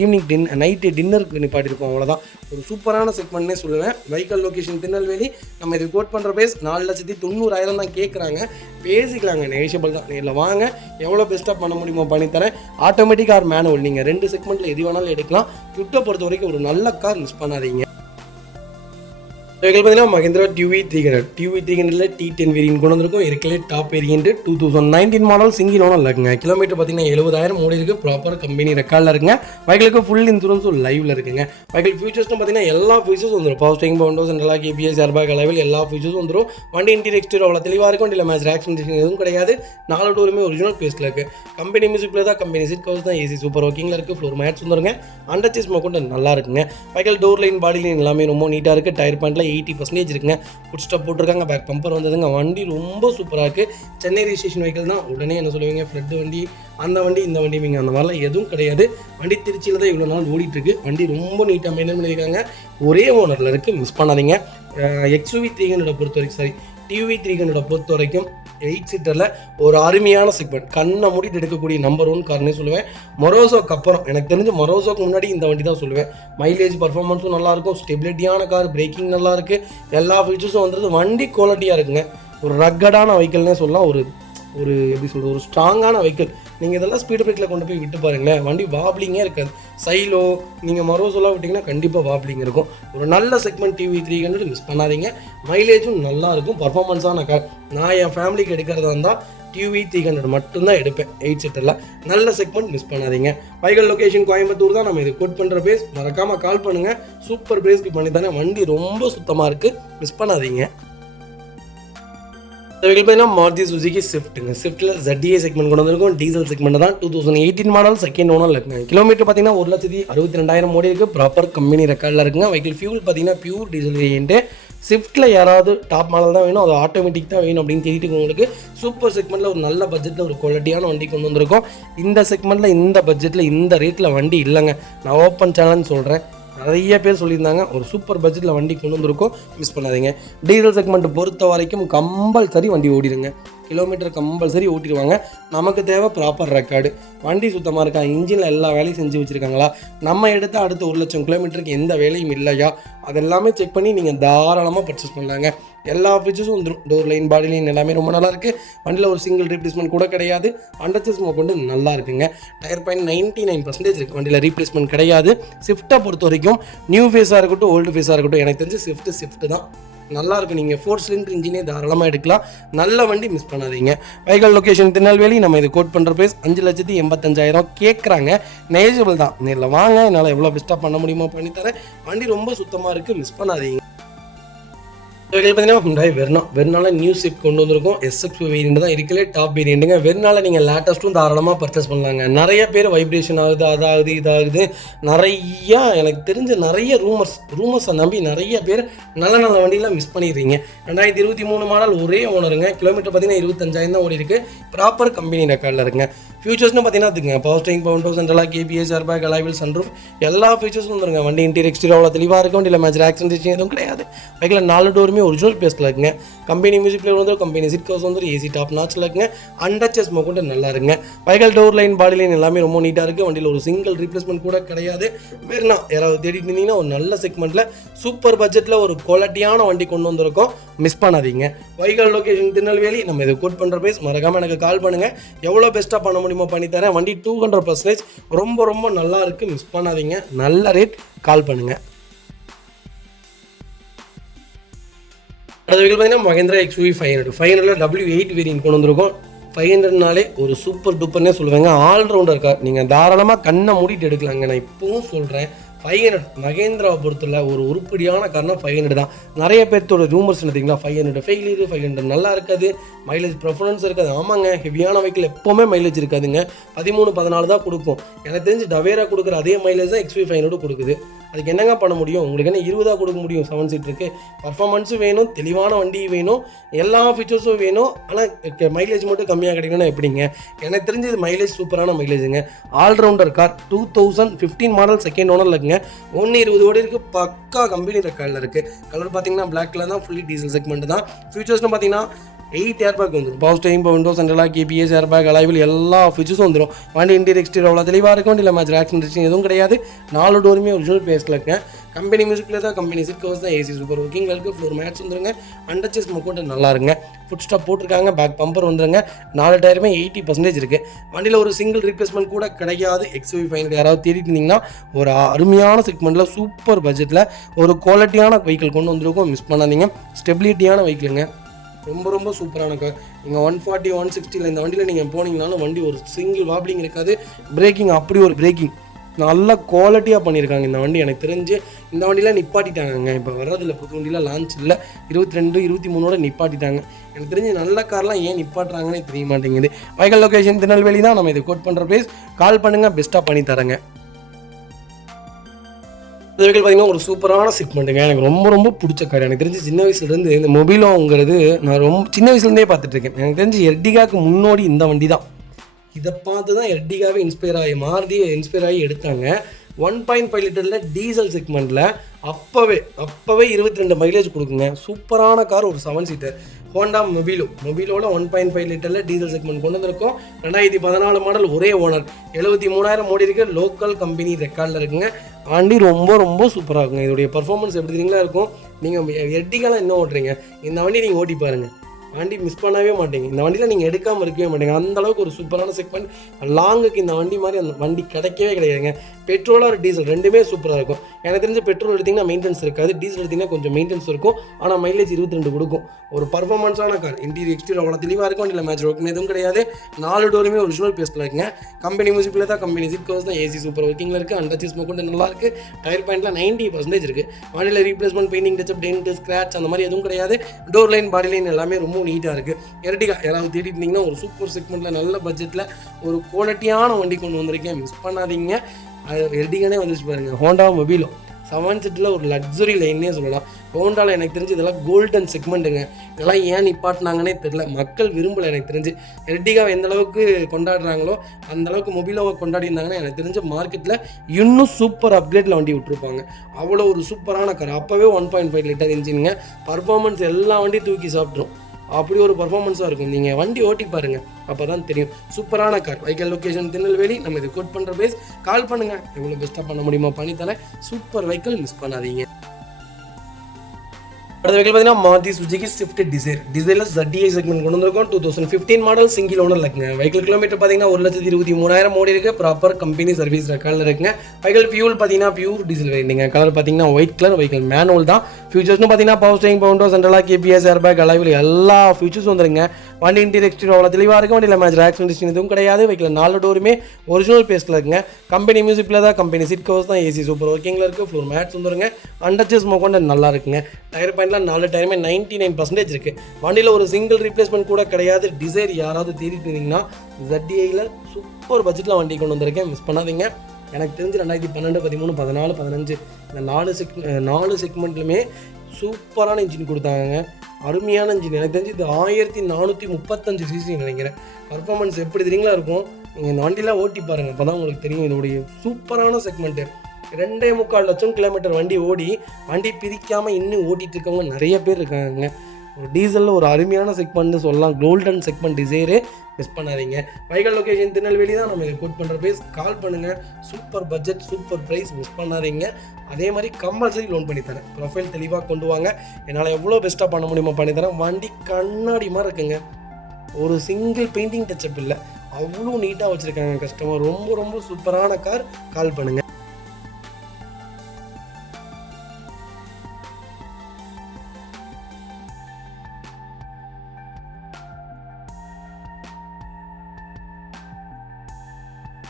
ஈவினிங் நைட்டு டின்னருக்கு நிப்பாட்டியிருக்கோம், அவ்வளோதான். ஒரு சூப்பரான செக்மெண்ட்னே சொல்லுவேன். Vehicle location Tirunelveli. நம்ம இது கோட் பண்ணுற பேஸ் 4,90,000 தான் கேட்குறாங்க, பேசிக்கலாங்க, நெகோஷியபிள் தான். நேரில் வாங்க, எவ்வளோ பெஸ்ட்டாக பண்ண முடியுமோ பண்ணித்தரேன். ஆட்டோமேட்டிக் ஆர் மேனுவல், நீங்கள் 2 செக்மெண்ட்டில் எது வேணாலும் எடுக்கலாம். கிட்ட பொறுத்த வரைக்கும் ஒரு நல்ல கார், மிஸ் பண்ணாதீங்க. வெஹிக்கிள் பார்த்தீங்கன்னா மஹிந்திரா டிவி300 T10 வேரியன்ட் கொண்டு வந்திருக்கும். இருக்கலே top variant 2019 model, single owner இருக்குங்க. கிலோமீட்டர் பார்த்தீங்கன்னா 70,000 ஓடி இருக்குது. ப்ராப்பர் கம்பெனி ரெக்கார்டில் இருக்குங்க. வெஹிக்கிளுக்கு ஃபுல் இன்சூரன்ஸும் லைவ்ல இருக்குங்க. வெஹிக்கிள் ஃபியூச்சர்ஸ்னு பார்த்தீங்கன்னா எல்லா ஃபீச்சர்ஸும் வந்துடும். Power steering, power windows, central lock, ABS airbag level எல்லா ஃபீச்சர்ஸும் வந்துடும். வண்டி இன்டீரியர் எக்ஸ்டீரியர் அவ்வளோ தெளிவாக இருக்கும். இல்லை மேஜர் ஆக்சிடென்ட் எதுவும் கிடையாது. 4 டோருமே ஒரிஜினல் பேஸ்டில் இருக்குது. கம்பெனி மியூசிக் பிளேயர் தான். கம்பெனி சீட் கவர்ஸ் தான். ஏசி சூப்பர் ஒர்க்கிங்கில் இருக்குது. ஃப்ளோர் மேட்ச் வந்துருங்க. அண்டர்ச்சேஸ் கொண்டு நல்லா இருக்குங்க. Vehicle door line, body line எல்லாமே ரொம்ப நீட்டாக இருக்குது. டயர் பாயிண்டில் 80% இருக்குங்க. ஃபுட் ஸ்டாப் போட்டிருக்காங்க. பேக் பம்பர் வந்ததுங்க. வண்டி ரொம்ப சூப்பராக இருக்குது. சென்னை ரிஜிஸ்ட்ரேஷன் வெஹிக்கிள் தான். உடனே என்ன சொல்லுவீங்க, ஃப்ளட் வண்டி, அந்த வண்டி இந்த வண்டி, நீங்கள் அந்த மாதிரிலாம் எதுவும் கிடையாது. வண்டி திருச்சியில் தான் இவ்வளோ நாள் ஓடிட்டுருக்கு. வண்டி ரொம்ப நீட்டாக மெயின்டைன் பண்ணியிருக்காங்க. ஒரே ஓனரில் இருக்குது, மிஸ் பண்ணாதீங்க. XUV 300 பொறுத்த வரைக்கும், TV300 பொறுத்த வரைக்கும் 8 சீட்டரில் ஒரு அருமையான செக்மெண்ட், கண்ணை மூடிட்டு எடுக்கக்கூடிய நம்பர் 1 கார்னே சொல்லுவேன். மொரோசோக்கு அப்புறம் எனக்கு தெரிஞ்சு மொரோசோக்கு முன்னாடி இந்த வண்டி தான் சொல்லுவேன். மைலேஜ் பர்ஃபார்மன்ஸும் நல்லாயிருக்கும். ஸ்டெபிலிட்டியான கார், பிரேக்கிங் நல்லா இருக்குது. எல்லா ஃபீச்சர்ஸும் வந்துடுது. வண்டி குவாலிட்டியாக இருக்குங்க. ஒரு ரக்கடான வெஹிக்கிள்னே சொல்லலாம். ஒரு எப்படி சொல்கிறது, ஒரு ஸ்ட்ராங்கான வெஹிக்கிள். நீங்கள் இதெல்லாம் ஸ்பீடு பிரேக்கில் கொண்டு போய் விட்டு பாருங்களேன், வண்டி வாப்ளிங்கே இருக்காது. சைலோ நீங்கள் மரோசோலாம் விட்டிங்கன்னா கண்டிப்பாக வாப்ளிங் இருக்கும். ஒரு நல்ல செக்மெண்ட் TV300 மிஸ் பண்ணாதீங்க. மைலேஜும் நல்லாயிருக்கும். பர்ஃபார்மன்ஸான கார். நான் என் ஃபேமிலிக்கு எடுக்கிறதா இருந்தால் TV300 மட்டும்தான் எடுப்பேன். 8 சீட்டரில் நல்ல செக்மெண்ட், மிஸ் பண்ணாதீங்க. வெஹிக்கிள் லொக்கேஷன் கோயம்புத்தூர் தான். நம்ம இது கோட் பண்ணுற பேஸ். மறக்காமல் கால் பண்ணுங்கள். சூப்பர் பேஸ்க்கு பண்ணி தானே. வண்டி ரொம்ப சுத்தமாக இருக்குது, மிஸ் பண்ணாதீங்க. வெஹிக்கிள் பார்த்தீங்கன்னா மாருதி சுசுகி ஸ்விஃப்ட்டுங்க. ஸ்விஃப்ட்டில் ZA செக்மெண்ட் கொண்டு வந்திருக்கும். டீசல் செக்மெண்ட் தான். 2018 மாடல், செகண்ட் ஓனர் இருக்குங்க. கிலோமீட்டர் பார்த்தீங்கன்னா 1,62,000 ஓடி இருக்குது. ப்ராப்பர் கம்பெனி ரெக்கார்டில் இருக்குங்க. வெஹிக்கிள் ஃபியூல் பார்த்தீங்கன்னா பியூர் டீசல் வேரியன்ட்டு. ஸ்விஃப்ட்டில் யாராவது டாப் மாடல் தான் வேணும், அது ஆட்டோமேட்டிக் தான் வேணும் அப்படின்னு தேடிட்டு உங்களுக்கு சூப்பர் செக்மெண்ட்டில் ஒரு நல்ல பட்ஜெட்டில் ஒரு குவாலிட்டியான வண்டி கொண்டு வந்திருக்கோம். இந்த செக்மெண்ட்டில் இந்த பட்ஜெட்டில் இந்த ரேட்டில் வண்டி இல்லைங்க. நான் ஓப்பன் சேனல்னு சொல்கிறேன். நிறைய பேர் சொல்லியிருந்தாங்க. ஒரு சூப்பர் பட்ஜெட்டில் வண்டி கொண்டு வந்திருக்கோம், மிஸ் பண்ணாதீங்க. டீசல் செக்மெண்ட் பொறுத்த வரைக்கும் கம்பல்சரி வண்டி ஓடிடுங்க. Kilometre compulsory ஓட்டிடுவாங்க. நமக்கு தேவை ப்ராப்பர் ரெக்கார்டு. வண்டி சுத்தமாக இருக்கா, இன்ஜினில் எல்லா வேலையும் செஞ்சு வச்சுருக்காங்களா, நம்ம எடுத்து அடுத்த 1,00,000 கிலோமீட்டருக்கு எந்த வேலையும் இல்லையா, அதெல்லாமே செக் பண்ணி நீங்கள் தாராளமாக பர்ச்சேஸ் பண்ணலாங்க. எல்லா ஃபீச்சர்ஸும் வந்துடும். டோர் லைன், பாடி லைன் எல்லாமே ரொம்ப நல்லா இருக்குது. வண்டியில் ஒரு சிங்கிள் ரீப்ளேஸ்மெண்ட் கூட கிடையாது. அண்டர்ச்சஸ் கொண்டு நல்லா இருக்குங்க. டயர் பாயிண்ட் 99% இருக்குது. வண்டியில் ரீப்ளேஸ்மெண்ட் கிடையாது. ஸ்விஃப்ட்டை பொறுத்த வரைக்கும் நியூ ஃபேஸாக இருக்கட்டும், ஓல்டு ஃபேஸாக இருக்கட்டும், எனக்கு தெரிஞ்சு ஸ்விஃப்ட் தான் நல்லாயிருக்கும். நீங்கள் 4 சிலிண்டர் இன்ஜினே தாராளமாக எடுக்கலாம். நல்ல வண்டி, மிஸ் பண்ணாதீங்க. Vehicle location Tirunelveli. நம்ம இது கோட் பண்ணுற ப்ரைஸ் 5,85,000 கேட்குறாங்க. நெஜபிள் தான். நேரில் வாங்க, என்னால் எவ்வளோ பெஸ்ட்டாக பண்ண முடியுமோ பண்ணித்தரேன். வண்டி ரொம்ப சுத்தமாக இருக்குது, மிஸ் பண்ணாதீங்க. பார்த்தீங்கன்னா வெர்னால நியூ ஷிப் கொண்டு வந்திருக்கோம். SX வேரியண்ட் தான் இருக்கலே டாப் வேரியண்ட்டுங்க. வெர்னால நீங்கள் லேட்டஸ்ட்டும் தாராளமாக பர்ச்சேஸ் பண்ணலாங்க. நிறைய பேர் வைப்ரேஷன் ஆகுது, அதாகுது இதாகுது, நிறையா எனக்கு தெரிஞ்ச நிறைய ரூமர்ஸை நம்பி நிறைய பேர் நல்ல நல்ல வண்டியெலாம் மிஸ் பண்ணிடுறீங்க. 2023 மாடல், ஒரே ஓனருங்க. கிலோமீட்டர் பார்த்தீங்கன்னா 25,000 தான் ஓடி இருக்குது. ப்ராப்பர் கம்பெனி ரெக்கார்டில் இருக்குங்க. ஃபியூச்சர்ஸ்னு பார்த்தீங்கன்னா அதுங்க power steering, power windows, central lock, ABS, airbag, alloy wheel, sunroof எல்லா ஃபீச்சர்ஸும் வந்துருங்க. வண்டி இன்டீரியர் எக்ஸ்டீரியர் அவ்வளோ தெளிவாக இருக்கும். வண்டியில் மேட்ச் ஆக்சிடென்ட் எதுவும் கிடையாது. பைக்கில் 4 டோருமே ஒரிஜினல் பேஸ்ட்டில் இருக்குங்க. கம்பெனி மியூசிக் பிளேயர் வந்து, கம்பெனி சீட் கவர்ஸ் வந்து, AC டாப் நாச்சில் இருக்குங்க. அண்டர்ச்சஸ் கொண்டு நல்லா இருக்குங்க. பைக்கில் டோர் லைன், பாடி லைன் எல்லாமே ரொம்ப நீட்டாக இருக்குது. வண்டியில் ஒரு சிங்கிள் ரீப்ளேஸ்மெண்ட் கூட கிடையாது. வேறுனா யாராவது தேடிட்டு இருந்தீங்கன்னா ஒரு நல்ல செக்மெண்ட்டில் சூப்பர் பட்ஜெட்டில் ஒரு குவாலிட்டியான வண்டி கொண்டு வந்திருக்கோம், மிஸ் பண்ணாதீங்க. வைகல் லொகேஷன் திருநெல்வேலி. நம்ம இதை கோட் பண்ணுற ப்ரைஸ் மறக்காமல் எனக்கு கால் பண்ணுங்கள். எவ்வளோ பெஸ்ட்டாக பண்ண முடியுமோ பண்ணித்தரேன். வண்டி 200% ரொம்ப ரொம்ப நல்லா இருக்குது, மிஸ் பண்ணாதீங்க. நல்ல ரேட், கால் பண்ணுங்கள். அடுத்த வெஹிக்கிள் பார்த்தீங்கன்னா மஹேந்திரா XUV 500 W8 வேரியன்ட் கொண்டு வந்திருக்கோம். 500னாலே ஒரு சூப்பர் டூப்பர்னே சொல்லுவாங்க. All rounder car. நீங்கள் தாராளமாக கண்ணை மூடிட்டு எடுக்கலாங்க. நான் இப்பவும் சொல்கிறேன், 500 மகேந்திராவை பொறுத்தல ஒரு உருப்படியான காரணம் 500 தான். நிறைய பேர்த்தோட ரூமர்ஸ் எடுத்திங்களா, 500 ஃபெயிலியர், 500 நல்லா இருக்காது, மைலேஜ் ப்ரெஃபரன்ஸ் இருக்காது. ஆமாங்க, ஹெவியான வெஹிக்கிள் எப்போவுமே மைலேஜ் இருக்காதுங்க. 13-14 தான் கொடுக்கும். எனக்கு தெரிஞ்சு டவேரா கொடுக்குற அதே மைலேஜ் தான் XUV 500 கொடுக்குது. அதுக்கு என்னங்க பண்ண முடியும்? உங்களுக்கு என்ன 20 கொடுக்க முடியும்? 7 சீட்டருக்கு பர்ஃபார்மன்ஸும் வேணும், தெளிவான வண்டி வேணும், எல்லா ஃபீச்சர்ஸும் வேணும். ஆனால் மைலேஜ் மட்டும் கம்மியாக கிடைக்கணும்னா எப்படிங்க? எனக்கு தெரிஞ்சு இது மைலேஜ் சூப்பரான மைலேஜுங்க. All rounder car. 2015 மாடல், செகண்ட் ஓனரில் இருக்குங்க. 120 ஓடி இருக்குது. பக்கா கம்பெனி ரெக்கார்டில் இருக்குது. கலர் பார்த்தீங்கன்னா பிளாக் கலர் தான். ஃபுல்லி டீசல் செக்மெண்ட் தான். ஃபியூச்சர்ஸ்னு பார்த்தீங்கன்னா 8 ஏர்பேக் வந்துடும். Power steering, power windows, central lock, ABS, airbag, alloy wheel எல்லா ஃபீச்சர்ஸும் வந்துடும். வண்டி இன்டீரியர் எக்ஸ்டீரியர் அவ்வளோ தெளிவாக இருக்கும். வண்டியில் மேட்ச் ஆக்சிடென்ட் எதுவும் கிடையாது. 4 டோருமே ஒரிஜினல் பேஸ்ட்டில் இருக்குங்க. கம்பெனி மியூசிக்கில் தான், கம்பெனி சீட் கவர்ஸ் தான், AC சூப்பர் ஒர்க்கிங்கில் இருக்குது. ஃப்ளோர் மேட்ச் வந்துருங்க. அண்டர்ச்சஸ் கொண்டு நல்லா இருங்க. ஃபுட் ஸ்டாப் போட்டிருக்காங்க. பேக் பம்பர் வந்துருங்க. 4 டயருமே 80% இருக்குது. வண்டியில் ஒரு சிங்கிள் ரீப்ளேஸ்மெண்ட் கூட கிடையாது. XUV 500 யாராவது தேடிட்டு இருந்தீங்கன்னா ஒரு அருமையான செக்மெண்ட்டில் சூப்பர் பட்ஜெட்டில் ஒரு குவாலிட்டியான வெஹிக்கிள் கொண்டு வந்திருக்கோம், மிஸ் பண்ணாதீங்க. ஸ்டெபிலிட்டியான வெஹிக்கிளுங்க. ரொம்ப ரொம்ப சூப்பரான கார். நீங்கள் 140, 160 இந்த வண்டியில் நீங்கள் போனீங்கனாலும் வண்டி ஒரு சிங்கிள் வாப்ளிங் இருக்காது. பிரேக்கிங் அப்படி ஒரு பிரேக்கிங் நல்ல குவாலிட்டியாக பண்ணியிருக்காங்க இந்த வண்டி. எனக்கு தெரிஞ்சு இந்த வண்டியெலாம் நிப்பாட்டிட்டாங்க. இப்போ வர்றதில்ல, புது வண்டியெலாம் லான்ச் இல்லை. 22, 23 நிப்பாட்டிட்டாங்க. எனக்கு தெரிஞ்சு நல்ல கார்லாம் ஏன் நிப்பாட்டுறாங்கன்னு தெரிய மாட்டேங்குது. வைகல் லொகேஷன் திருநெல்வேலி தான். நம்ம இது கோட் பண்ணுற ப்ரைஸ். கால் பண்ணுங்கள், பெஸ்ட்டாக பண்ணி தரேங்க. இந்த வெஹிக்கிள் பார்த்தீங்கன்னா ஒரு சூப்பரான செக்மெண்ட்டுங்க. எனக்கு ரொம்ப ரொம்ப பிடிச்ச கார். எனக்கு தெரிஞ்சு சின்ன வயசுலேருந்து இந்த மொபிலோங்கிறது நான் ரொம்ப சின்ன வயசுலேருந்தே பார்த்துட்ருக்கேன். எனக்கு தெரிஞ்சு எர்டிகாவுக்கு முன்னோடி இந்த வண்டி தான். இதை பார்த்து தான் எர்டிகாவே மாருதியை இன்ஸ்பயர் ஆகி எடுத்தாங்க. 1.5 லிட்டரில் டீசல் செக்மெண்ட்டில் அப்போவே 22 மைலேஜ் கொடுக்குங்க. சூப்பரான கார். ஒரு 7 சீட்டர் ஹோண்டா மொபிலோவில் 1.5 லிட்டரில் டீசல் செக்மெண்ட் கொண்டு வந்திருக்கோம். 2014 மாடல், ஒரே ஓனர், 73,000 ஓடி இருக்கு. லோக்கல் கம்பெனி ரெக்கார்டில் இருக்குங்க. வண்டி ரொம்ப ரொம்ப சூப்பராக இருக்குங்க. இதோடைய பர்ஃபார்மன்ஸ் எப்படி தெரியுங்களா இருக்கும். நீங்கள் எர்டிகாலாம் என்ன ஓட்டுறீங்க, இந்த வண்டி நீங்கள் ஓட்டி பாருங்கள், வண்டி மிஸ் பண்ணவே மாட்டீங்க. இந்த வண்டியில் நீங்கள் எடுக்காமல் இருக்கவே மாட்டீங்க. அந்தளவுக்கு ஒரு சூப்பரான செக்மெண்ட். லாங்குக்கு இந்த வண்டி மாதிரி அந்த வண்டி கிடைக்கவே கிடையாதுங்க. பெட்ரோலாக ஒரு டீசல் ரெண்டுமே சூப்பராக இருக்கும். எனக்கு தெரிஞ்ச பெட்ரோல் எடுத்திங்கன்னா மெயின்டெனன்ஸ் இருக்காது, டீசல் எடுத்திங்கன்னா கொஞ்சம் மெயின்டெனன்ஸ் இருக்கும். ஆனால் மைலேஜ் 22 கொடுக்கும். ஒரு பர்ஃபார்மன்ஸான கார். இன்டீரியர் எக்ஸ்டீரியர் அவ்வளோ தெளிவாக இருக்கும். வண்டியில் மேட்ச் ஒர்க் எதுவும் கிடையாது. 4 டோருமே ஒரிஜினல் பேஸ்ட்டில் இருக்குங்க. கம்பெனி மியூசிக்கில் தான், கம்பெனி சீட் கவர்ஸ் தான், AC சூப்பர் ஒர்க்கிங்கில் இருக்குது. அண்டர்ச்சஸ் கொண்டு நல்லா இருக்குது. டயர் பாயிண்ட்டில் 90% இருக்குது. வண்டியில் replacement, painting touch up, dent, scratch அந்த மாதிரி எதுவும் கிடையாது. டோர் லைன், பாடி லைன் எல்லாமே ரொம்ப நீட்டாக இருக்குது. எர்டிகா யாராவது தேடிட்டு இருந்தீங்கன்னா ஒரு சூப்பர் செக்மெண்ட்டில் நல்ல பட்ஜெட்டில் ஒரு குவாலிட்டியான வண்டி கொண்டு வந்திருக்கேன், மிஸ் பண்ணாதீங்க. அது எர்டிகானே வந்துச்சு பாருங்கள். ஹோண்டா மொபிலோ 7 சீட்டில் ஒரு லக்ஸுரி லைன்னே சொல்லலாம். ஹோண்டாவில் எனக்கு தெரிஞ்சு இதெல்லாம் கோல்டன் செக்மெண்ட்டுங்க. இதெல்லாம் ஏன் நிப்பாட்டினாங்கன்னே தெரில. மக்கள் விரும்பலை எனக்கு தெரிஞ்சு. எர்டிகாவை எந்த அளவுக்கு கொண்டாடுறாங்களோ அந்த அளவுக்கு மொபிலோவை கொண்டாடி இருந்தாங்கன்னா எனக்கு தெரிஞ்ச மார்க்கெட்டில் இன்னும் சூப்பர் அப்கிரேடில் வண்டி விட்டுருப்பாங்க. அவ்வளோ ஒரு சூப்பரான கார். அப்போவே 1.5 லிட்டர் இன்ஜினுங்க. பர்ஃபார்மன்ஸ் எல்லா வண்டியும் தூக்கி சாப்பிட்ரும். அப்படி ஒரு பர்ஃபார்மன்ஸாக இருக்கும். நீங்கள் வண்டி ஓட்டி பாருங்கள், அப்போ தான் தெரியும். சூப்பரான கார். Vehicle location Tirunelveli. நம்ம இது கோட் பண்ணுற பேஸ். கால் பண்ணுங்கள், எவ்வளோ பெஸ்ட்டாக பண்ண முடியுமோ பண்ணித்தரேன். சூப்பர் வெஹிக்கல், மிஸ் பண்ணாதீங்க. அடுத்த வெஹிக்கல் பார்த்தீங்கன்னா மாருதி சுசுகி ஸ்விஃப்ட் டிசைர். டிசைரில் ZDI செக்மெண்ட் கொண்டு வந்திருக்கோம். 2015 மாடல், சிங்கிள் ஓனர் இருக்குங்க. வெஹிக்கல் கிலோமீட்டர் பார்த்தீங்கன்னா 1,23,000 ஓடி இருக்குது. ப்ராப்பர் கம்பெனி சர்வீஸ் ரெக்கார்டில் இருக்குங்க. வெஹிக்கல் ஃபியூல் பார்த்தீங்கன்னா பியூர் டீசல் வேண்டிங்க. கலர் பார்த்தீங்கன்னா ஒயிட் கலர். வெஹிக்கல் மேனுவல் தான். ஃபியூச்சர்ஸ்னு பார்த்தீங்கன்னா power steering, power window, central lock, KPS, airbag, alloy wheel எல்லா ஃபியூச்சர்ஸ் வந்துருங்க. வண்டி இன்டீரியர் எக்ஸ்டீரியர் அவ்வளோ தெளிவாக இருக்கும். வண்டியில் மேட்ச் ஆக்சிடென்ட் எதுவும் கிடையாது. வெஹிக்கல் 4 டோருமே ஒரிஜினல் பேஸ்ட்டில் இருக்குங்க. கம்பெனி மியூசிக்கில் தான், கம்பெனி சீட் கவர்ஸ் தான், AC சூப்பர் ஒர்க்கிங்கில் இருக்குது. ஃப்ளோர் மேட்ஸ் வந்துருங்க. அண்டர்ச்சஸ் மொக்கொண்டு நல்லா இருக்குங்க. டயர் பாயிண்ட்லாம் 4 டயருமே 99% இருக்குது. வண்டியில் ஒரு சிங்கிள் ரீப்ளேஸ்மெண்ட் கூட கிடையாது. டிசைர் யாராவது தேடிட்டு இருந்தீங்கன்னா ZDIயில் சூப்பர் பட்ஜெட்டில் வண்டி கொண்டு வந்திருக்கேன், மிஸ் பண்ணாதீங்க. எனக்கு தெரிஞ்சு 2012, 13, 14, 15 இந்த 4 செக்மெண்ட்லுமே சூப்பரான இன்ஜின் கொடுத்தாங்க. அருமையான இன்ஜின். எனக்கு தெரிஞ்சு இது 1435 cc நினைக்கிறேன். பர்ஃபார்மன்ஸ் எப்படி தெரியுங்களா இருக்கும். நீங்கள் இந்த வண்டியெலாம் ஓட்டி பாருங்கள், அப்போ தான் உங்களுக்கு தெரியும் இதோடைய சூப்பரான செக்மெண்ட்டு. 2.25 லட்சம் கிலோமீட்டர் வண்டி ஓடி வண்டி பிரிக்காமல் இன்னும் ஓட்டிகிட்டு இருக்கவங்க நிறைய பேர் இருக்காங்க. ஒரு டீசலில் ஒரு அருமையான செக்மெண்ட்னு சொல்லலாம். கோல்டன் செக்மெண்ட் டிசைரு, மிஸ் பண்ணாதீங்க. வெஹிக்கல் லொக்கேஷன் திருநெல்வேலி தான். நம்ம இதை கோட் பண்ணுற பேஸ். கால் பண்ணுங்கள். Super budget, super price, miss பண்ணாதீங்க. அதே மாதிரி கம்பல்சரி லோன் பண்ணித்தரேன். ப்ரொஃபைல் தெளிவாக கொண்டு வாங்க. என்னால் எவ்வளோ பெஸ்ட்டாக பண்ண முடியுமோ பண்ணித்தரேன். வண்டி கண்ணாடி மாதிரி இருக்குங்க. ஒரு சிங்கிள் பெயிண்டிங் டச்சப் இல்லை. அவ்வளோ நீட்டாக வச்சுருக்காங்க கஸ்டமர். ரொம்ப ரொம்ப சூப்பரான கார். கால் பண்ணுங்கள்.